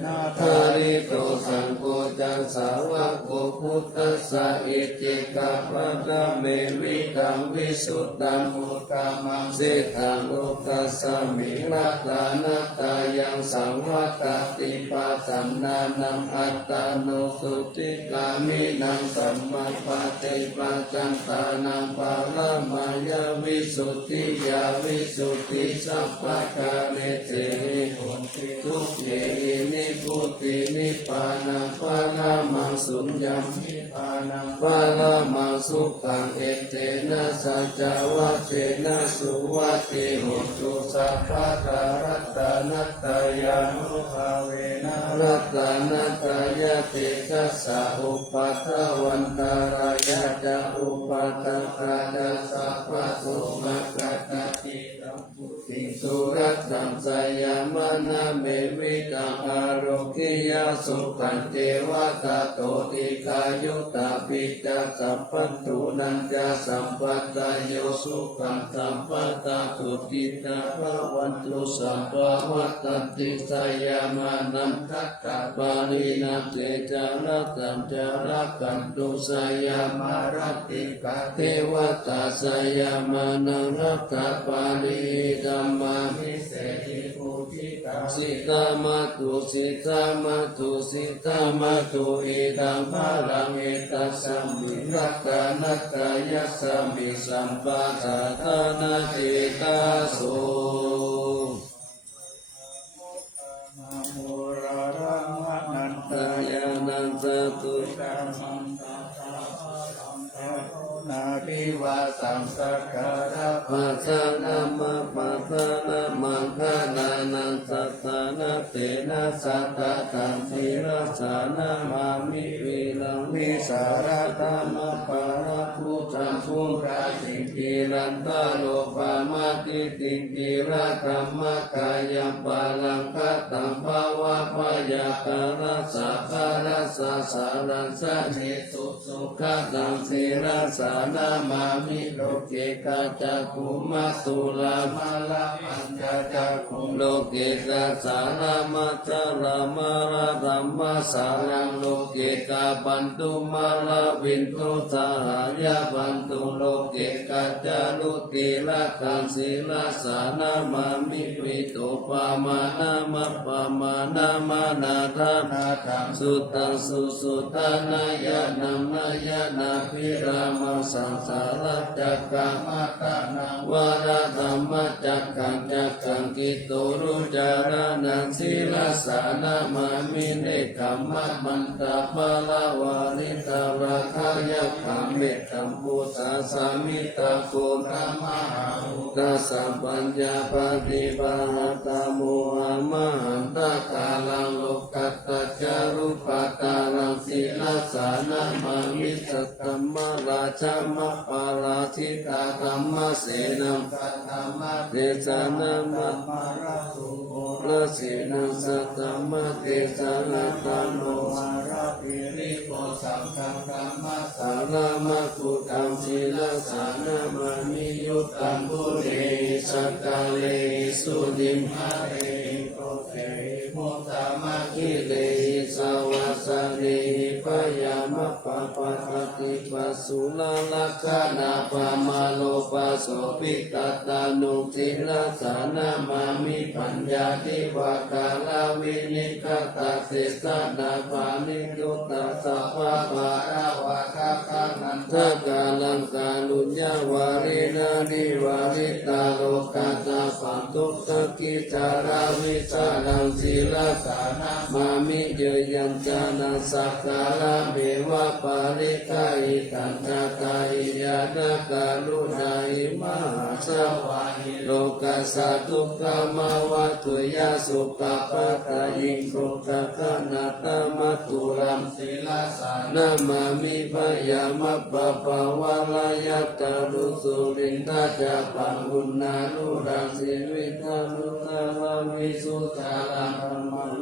นาภริโตสังโฆจังสาวะโกพุทธัสสะอิจิกะภะคะเมวิตังวิสุทธังมุตตะมังสิกขังโลกัสสมิรัตานัตตายังสังวัตติปัสสันนานังอัตตานุสุติกามินังสัมมาปฏิปัจจันตานังปาลามายาวิสุทธิยาวิสุทธิสัพพะกาเนเตหุนติทุกเยนิพุตินิพพานังปาลามังสุญญ์นิพพานังปาลามังสุขังเอเตนะสัจจวัชเชนะสุวัติหุตุสัพพะตารัตนัตตายานุภาเวนะรัตนัตตายะเตจัสสะอุปัฏฐวันตารายะจะอุปัฏฐกาจะสัพพะโสมะกัตติโต ติสุรัตตังสยามนาเมวิกังอาโรกิยาสุขันเทวตาโตติกายุตาปิจาสัพพันตุนันจาสัมปัตตาโยสุขังสัมปัตตาตุติตาภวันตุสัมปวัตตันติสยามานัมทัตตาปาลีนัมเตจารัตตัมจารักันตุสยามารติกาเทวตาสยามานังรัตตาปาลีธัมมามิเสหิภูติตาสิตามาตุสิตามาตุสิตามาตุอิดังภาลังเอตัสสัมมิรัตตานัตตายัสสมิสัมปะทาทานาเจตาโสนะโมระระมะนันตายานันสตุตัมมังตัสสะนาภิวาสังสักการะปัสสะนะมะปัสสะนะมังคลานันสัตตานะเตนะสัตตะตังสีรัสสะนะมามิวิลังวิสารตามะปะระพุทธังพุทธะสิกิรันตะโลภะมาติติกิระธัมมะกายัมปะลังคะตัมภาวะพยาการะสัพพะรัสสะสารัสสะเนสุสุขะตังสีรัสสะนามามิโลเกกาจักขุมัสสุลามาลาปัญจจักขุโลเกกาสารามัจจารามาราธัมมาสารังโลเกกาปันตุมาลาวินตุสหายาปันตุโลเกกาจารุติละกังศีลาสานามามิวิโตปามานามาปามานามานาธานาธังสุตังสุสุตานายะนัมนายะนาภิรามังสังสารจักกังมาตานังวาระธัมมจักกังจักกังกิโตรุจารานังศีลาสานามามิเนกัมมะมันตาปะละวาริตาราคายะขัมเมตัมปุตตาสามิตาโกธัมมะหุตัสสะปัญญาปฏิปะหะตาโมหะมหันตกาลังโลกัตตจารุปตารังศีลาสานามามิสัตตัมมะราชามะปาราธิตาธัมมะเสนัมปัตตมะเตสานามะมาราสุโภระเสนังสัตตมะเตสานาตาโนมาราปิริโกสังฆังธัมมะสารามะกุตังศีลาสานามามิยุตตังบุเรสักกาเลสุดิมหะเรโกเตมุตตามะกิเลสาวาสเนปยามะปะปะปฏิปัสสุลาลักขณาปะมาโลปัสโสปิตตานุทิลาสานามามิปัญญาทิวากาลาวินิกตาเสสนาปานิยุตตาสัพพะวาราวะคาคานันทกาลังกาลุญญาวารินานิวาริตาโลกาตาปันตุตะกิจาราวิสารังศีลาสานามามิเยยัญจานาสักการะเมวะปาริกาอิตันตาตาอิยานาการุณาอิมหาสวาหิโลกัสสะทุกขมาวะตุยาสุปปัตตายิงสุขะขณาตมัตตุรัมศีลาสานามามิพยามะปะปะวะลายัตตารุสุรินทาจะปังบุญนานุรังสิวิทานุตาลาวิสุทาลังธรรมัง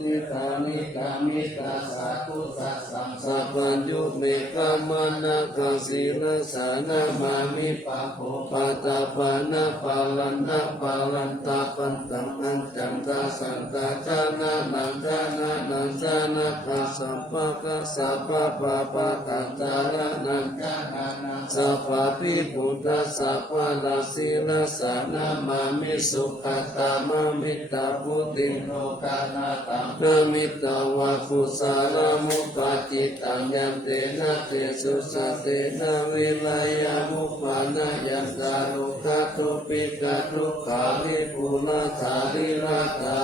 ติธานิกามิตาสาธุสัสสังสัพพัญญุเมกามานะกังศีลสานามามิปะโภปะตาปานะปาลันนะปาลันตาปันตังอันจังตาสันตาจานะนังจานะนังจานะกัสสัพพะกัสสัพพะปะปะตันตาระนังจานะนังสัพพะปิปุตตะสัพพะลาศีลสานามามิสุขตามามิตาพุติโลกานาตังนามิตาวะกุสาลมุปาจิตังยันเตนะเตสุสเตนะวิลายามุปานะยันตาโลกาตุปิกาทุขาลิปุณาธาริราตา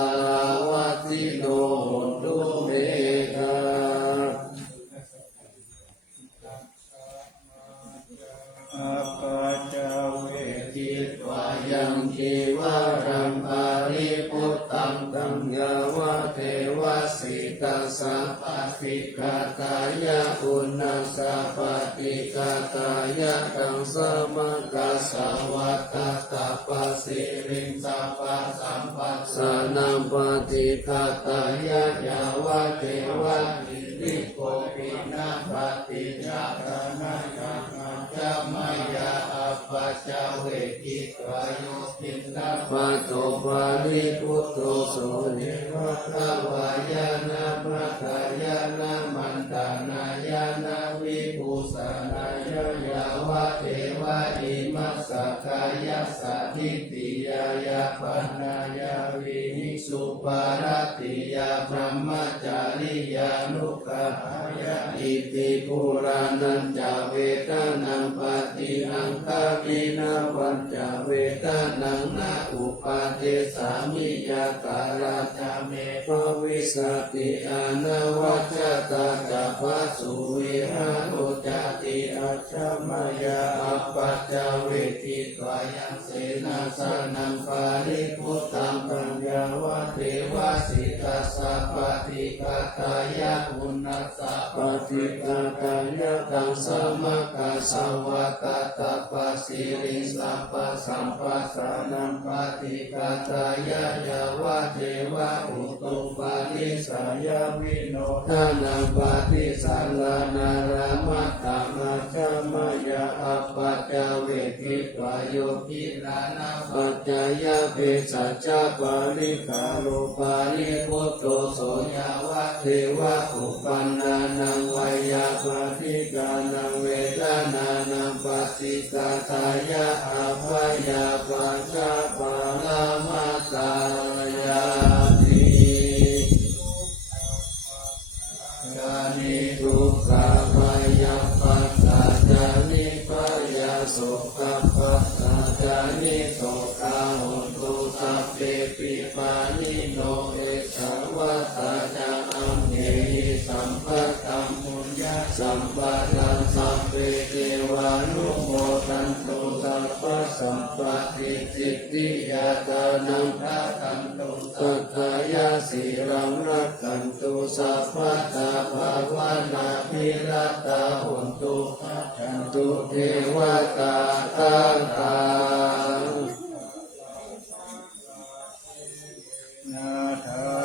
วะติโนโหตุเมฆาอาปาจาเวทิตวายังชีวารังปาริปุตตังตังยาวะเทวสิตา ตัสสะปะสิกาตายะอุณัสสะปะติกาตายะตังสมะกัสสะวัตตะตัปปะสิริงสัพพะสัมปัสสะนัมปะติกาตายะยาวะเทวะนิโกปินะปะติจาตนะยัมมัจจมยาอัปปัจจเวกิกายุปินะปะโตปาริพุทโธโสเนวะคาวายานะมะขายานะมันตานายานะวิภูสานายายาวะเทวะอิมัสสะกายะสัทธิติยายาปัญญายาวินิสุปารติยาพรหมจาริยานุกขายะอิติปุรานัญจเวทนังปฏิอังคามินาวันจเวทนังนาอุปาเทสามิยาตาราจาเมภวิสติอานาวัจตาจัพพสุวิหารุจติอัจฉมยาอัปปัจจเวทิตวายังเสนาสนังปาริพุทธังปัญญาวะเทวะสิตัสสะปฏิกาตายะอุณัสสะปฏิกาตายะตังสมะกัสสะวัตตะตัปปะสิริสัพพะสัมปัสสะนัมปฏิกาตายะยาวะเทวะอุตุปาทิสายาวิโนทานังปฏิสัลลานารามัตตมัจจมยาอัปปัจจเวทิตวโยกิลานาปัจจยาเปสัจจปาริกาโลปาริพุทโธโสยาวะเทวะอุปันนานังวายาปฏิกานังเวทนานังปฏิกาตายะอัปปยาปัจจปารามาตายาติยานิทุกขมายาปัสสะจานิปยาสุขปัสสะจานิโสกาหุตุสัพเพปิปานิโนเอสวัตตาจาอัมเหหิสัมปะตัมมุญญาสัมปะตังสัพเพเทวานุโมทันตุสัพพะสัมปะติสิทธิยาตานังพระคันตุสัทธายาสีรังรักขันตุสัพพะตาภาวนาภิรัตตาหุนตุขันตุเทวตาตาตา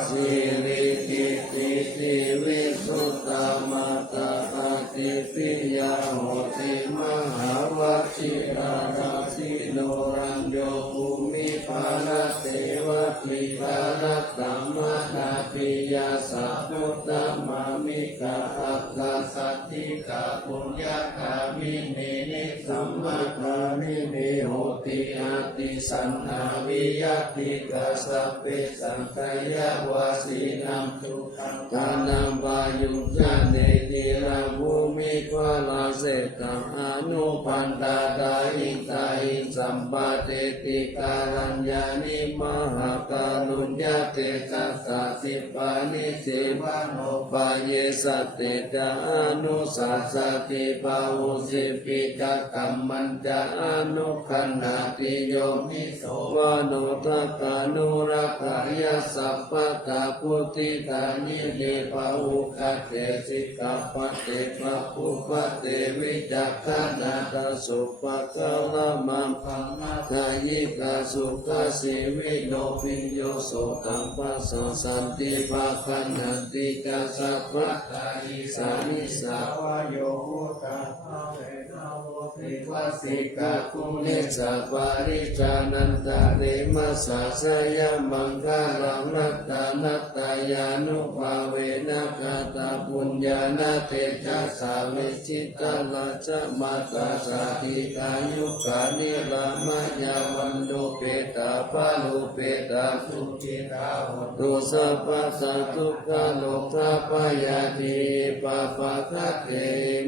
สิริกิติติวิสุตตมัตตาปฏิปิยาโหติมหาวชิราราสิโนรัญโยภูมิภาลเทวติภาลตัมมานาปิยาสัพพุตตมามิกาอัคคสัตถิกาปุญญาคามิเนนิสัมมาคามิเนโหติอาติสันนาวิยติกาสัพเพสังขยาวาสีนัมทุขังกานัมวายุจเนติรังภูมิภาลเสตังอนุปันตาดาอิตาอิสัมปะเตติกาลัญญานิมหากาลุญญาเตตัสสะสิปานิเสวะโนปะเยสัตเตจาอนุสัสสติปะอุสิปิกะกัมมันจาอนุขันนาติโยมิโสวะโนทักานุรักขายะสัพพะตาพุติตานิเลปะอุคัตเตสิกาปะเตปะปุปะเตวิจักขณาตสุปะกะละมัมพังมาทายิกาสุขสิวิโนปิญโยโสตังปัสสะสันติภาคันหันติกาสัพพะตาอิสานิสาวะโยหุตาภะเวนะโวติวาสิกาคุณิสัพปาริจานันตะเรมัสสะสยมังคาลังนัตตานัตตายานุภาเวนะกาตาปุญญานาเตจัสสะเวชิตาลาจมาตาสาธิกายุกานิรามายาวันโดเปตาปาลุเปตาสุขิตาหุตุสัพพะสัตทุกขโลกาปายาติปะปะคะเต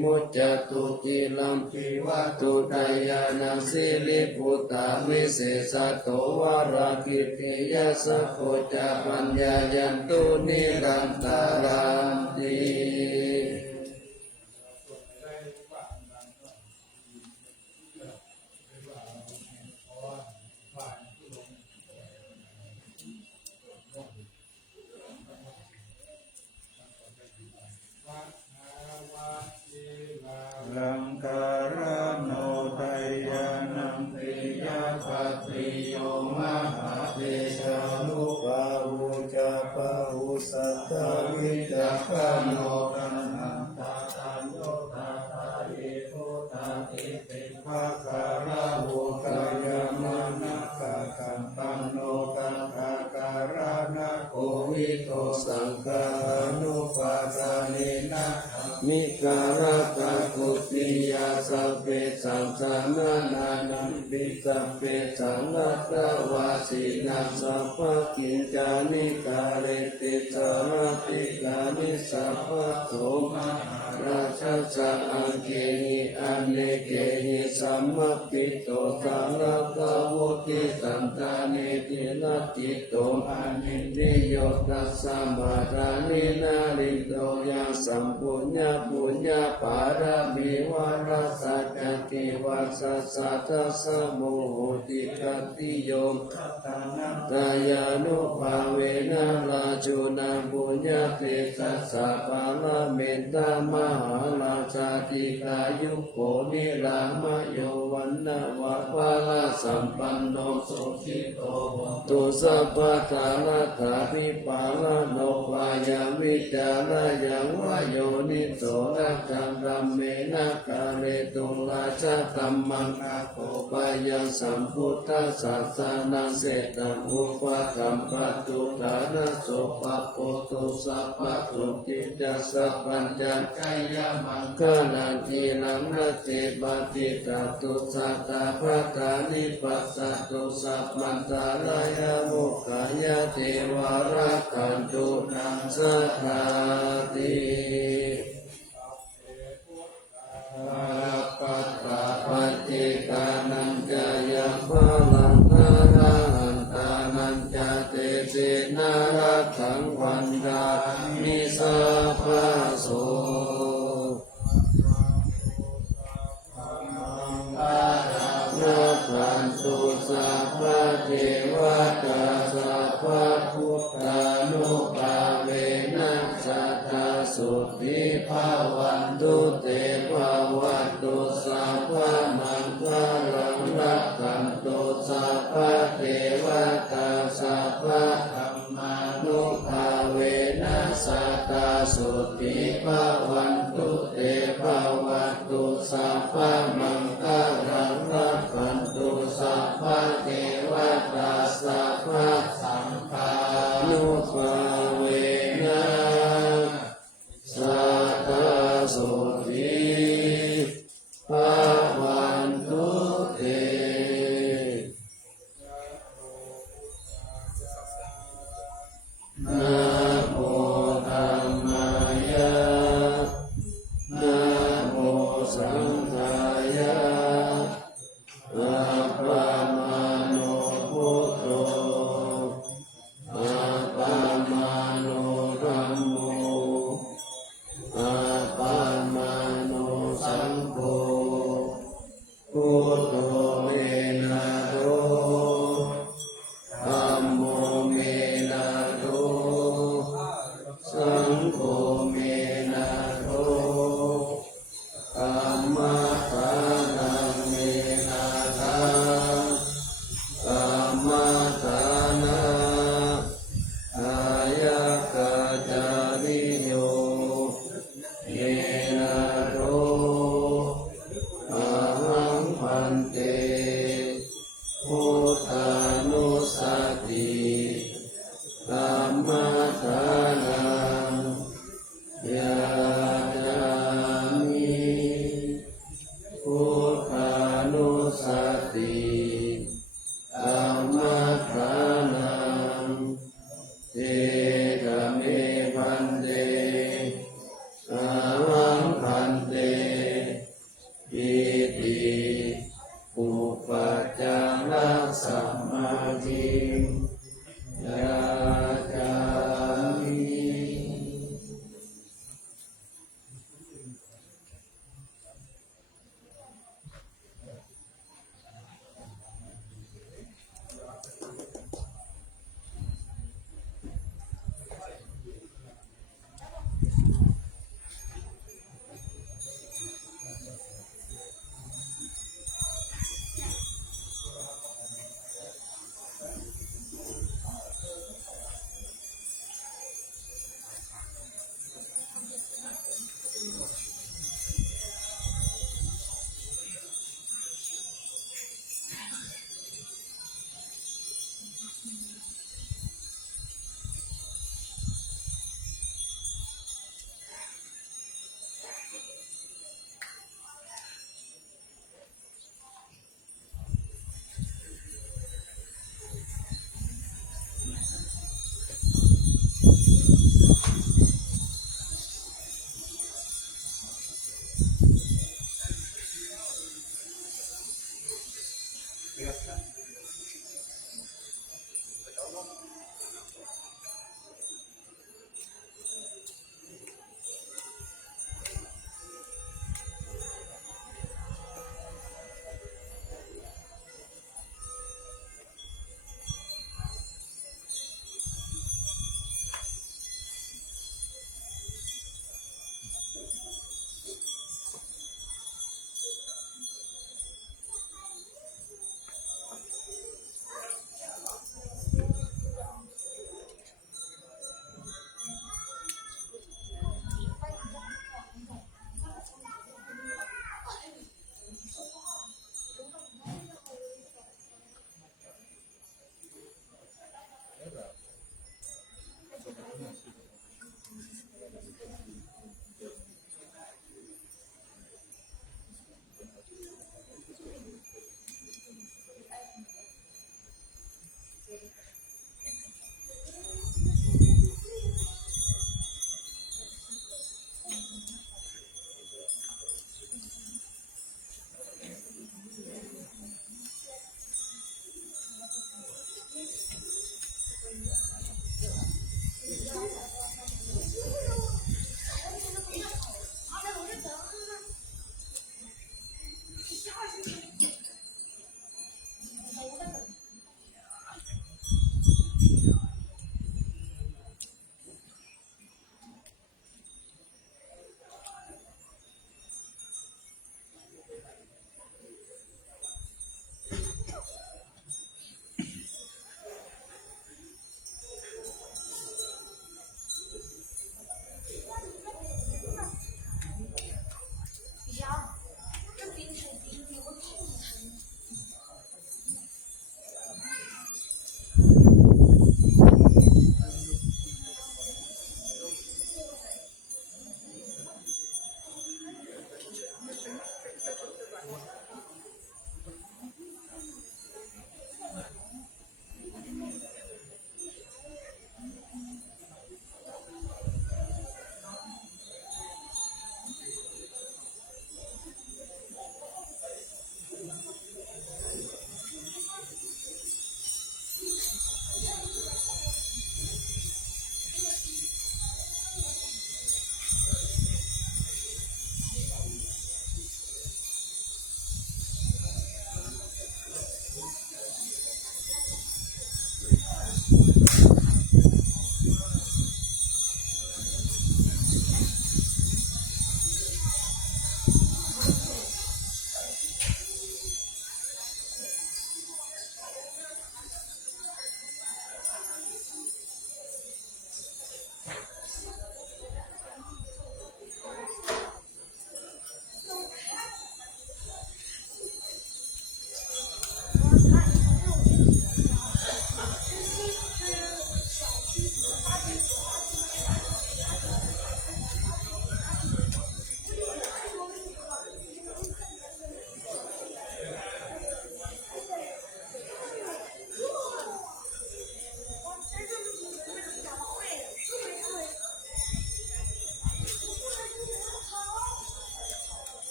มุจจตุกิลัมปิวัตุตายานังสิริปุตตามิเสสะโตวารากิติยาสะโคจาปัญญายันตุนิรันตารันติ โนตันหันตาตันโยตาตาเอโคตาเอเตภะการะโหกายมานะกะกัมปันโนตังอาการะนะโควิโตสังฆานุปาทาเนนะมิการะตะกุติยาสัพเพสังฆานานานัมปิสัพเพสังฆตวาสีนัสสัพพะกิจจานิการเรติสารติกานิสัพพะโสมราชสังอังเกหิอันเนเกหิสัมมปิโตสังฆะวุติสันตานิตินาติโตอานินิโยตัสสะมาทานินาริโตยังสัมปุญญาปุญญาปาระมิวาราสัจติวัสสะทัสสะโมโหติกติโยมตายานุภาเวนะลาจุนาปุญญาเตสัสสะปาละเมตตามหาลาชาติกายุโกนิรามโยวันนะวะปาลาสัมปันโนสุขิโตตุสัพพะทานาถาภิปาลโนวายามิจารายังวายโยนิโสรักขังรัมเมนะกาเรตุลาชะตัมมังอาโคปายังสัมพุทธัสสะสานังเสตังอุปะกัมปัตตุฐานะโสปะโปตุสัพพะตุติจัสสะปัญจกายามังคลังทีลังนะเจปฏิตัตตุสัตตาภะทานิปัสสะตุสัพพันตาลายามุขายะเทวารักขันตุนังสัทธาติปัตตาปฏิกานันจายาภาลังนาราหันตานันจเตเสนารักขังวันดามิสัพพะโสนาคันตุสัพพะเทวตาสัพพะพุทธานุภาเวนะสัทธาสุติภาวันตุเตภาวัตตุสัพพะมังคลังรักขันตุสัพพะเทวตาสัพพะธัมมานุภาเวนะสัทธาสุติภาวันตุเตภาวัตตุสัพพะมังคลังรักขันตุสัพพะเทวตาสัพพะสังฆานุภาเวนะสัทธาสุติภาวันตุเตนะโมธัมมายะนะโมสังฆายะอัปปะมาโนพุทโธอัปปะมาโนธัมโมอัปปะมาโนสังโฆพุทโธเมนะโตธัมโมเมนะโตสังโฆเมนะโตธัมมาทานังเมนะทังธัมมาทานะอายะกะจาริโยเยนะโตอะหังพันเตพุทธานุสติธัมมาทานังเว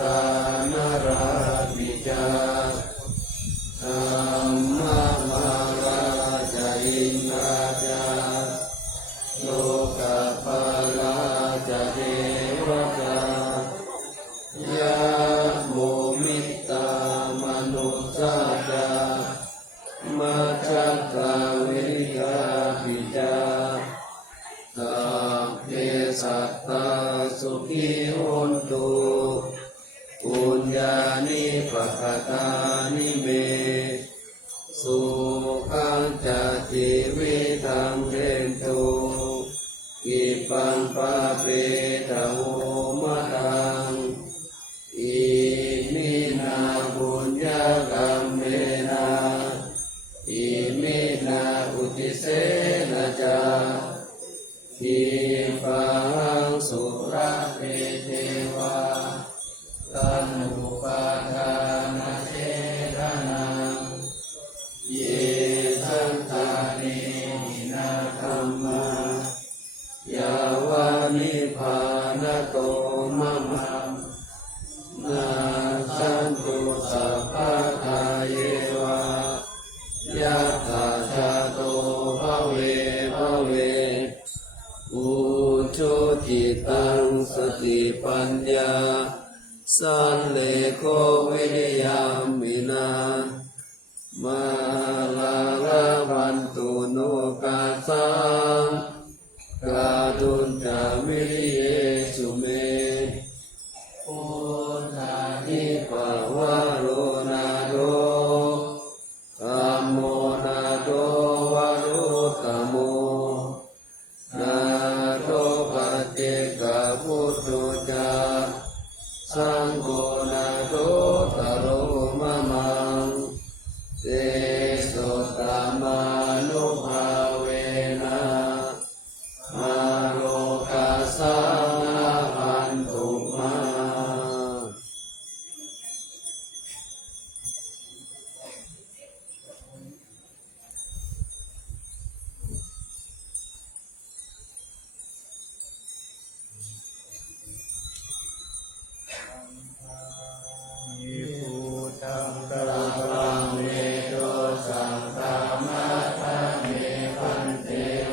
ตานราปิจาธรรมมาราจาอินราจาโลกปาลาจาเทวตายาโมมิตามนุสาจามาจักกาวิริยาปิจาสัพเพสัตตาสุขีโหนตุปุญญานิปัคตานิเมสุขังจัตติวิธังเรนตุกิปังปะเปตะโหมะตังอิมินาบุญญากรรมเมนะอิมินาอุติเสนะจาทิปังสุระเปเทวาตันอุปาทานะเจตนังเยสังฆานินาคัมมายาวานิพานโตมะมังนาสันตุสัพพะทาเยวายะถาชาโตภเวภเวอุชุจิตังสติปัญญาสันเลโควิริยามินามาลาลาวันตุโนกาสังกาตุนจามิริเยสุเมโอนานิปะวะโรนาโดธัมโมนาโดวะโรตโมนาโตปัจเจกพุทโธจาสังโฆนาโตตโรมะมังเตโสตมานุภาเวนะมาโลกัสสะพันตุมายิพุทังก ตั รัง ลังเมโตสังฆามาทะเมพันเต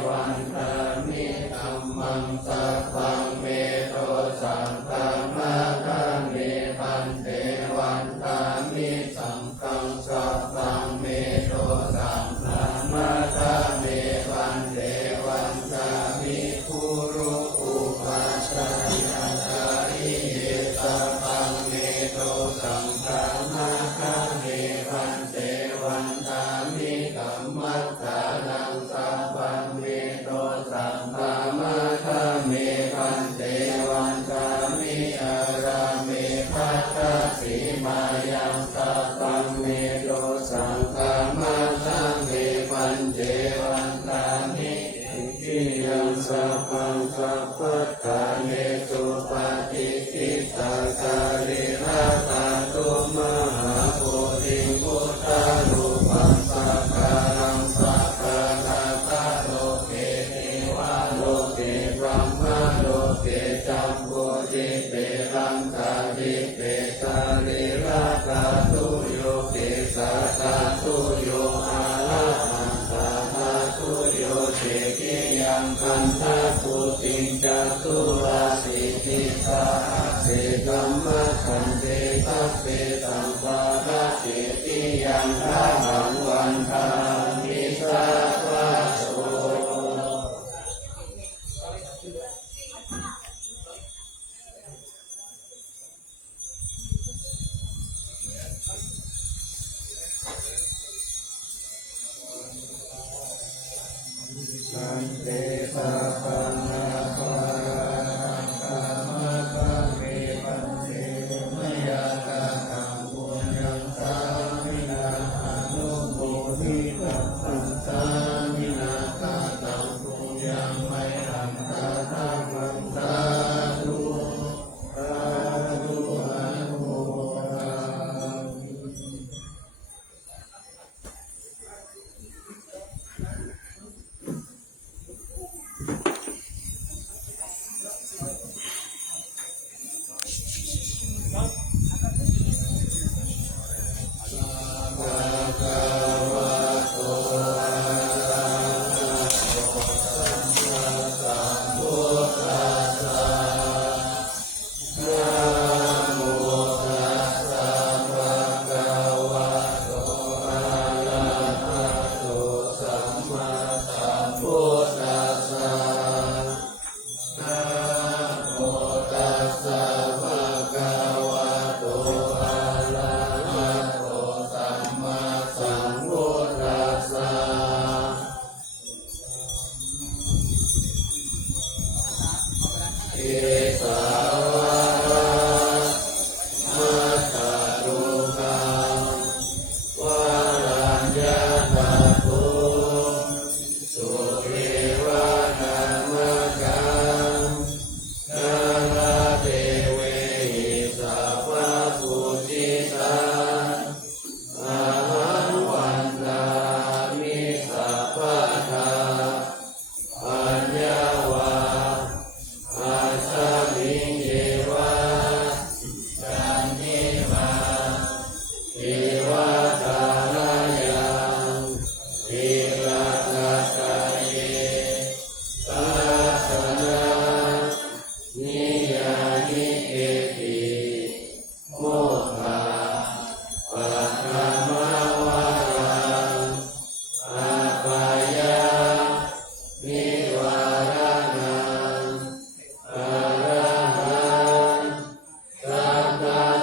วันตามิธัมมังสัพพังเมโตสังฆามาทะเมพันเตวันตามิสังฆังสัพพังเมโตสังฆามาทะเมพันเตวันตามิภูรุอุปัชฌายาจาริเยสัพพังเมโตสังฆามาทะเมพันเตวันตามิกัมมัสสานังสัพพังเมโตสังฆามาทะเมพันเตวันตามิอาราเมภัตตาสีมายังสัพพังเมโตสังฆามาทะเมพันเตวันตามิอิยังสัพพังสัพพะทาเนสุปฏิทิตาคาริราตาตุมหาโพธิพุทธานุปัสสะการังสัพพะทาตาโลเกเทวะโลเกบรมมะโลเกจัมโพธิเปรังกาลิเปสาริราตาตุโยเกสาตาตุโยอาลาหันตาตาตุโยเจกิยังคันทาปุติงจัตุราสิทิสาเสกัมมะคันเตทัพเปตังปาระเจติยังพระหังวันทามิสาวะโสสันเตสะปันนาภาราคัมมะคะเมปันเตมยาตาธังบุญยังสามินาอนุโมทิต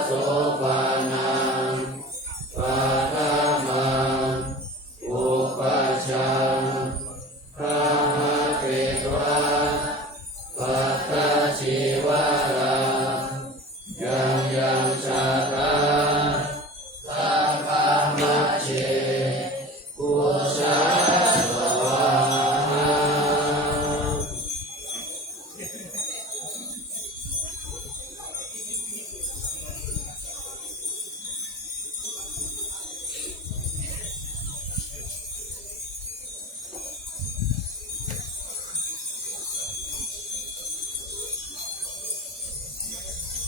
โสภา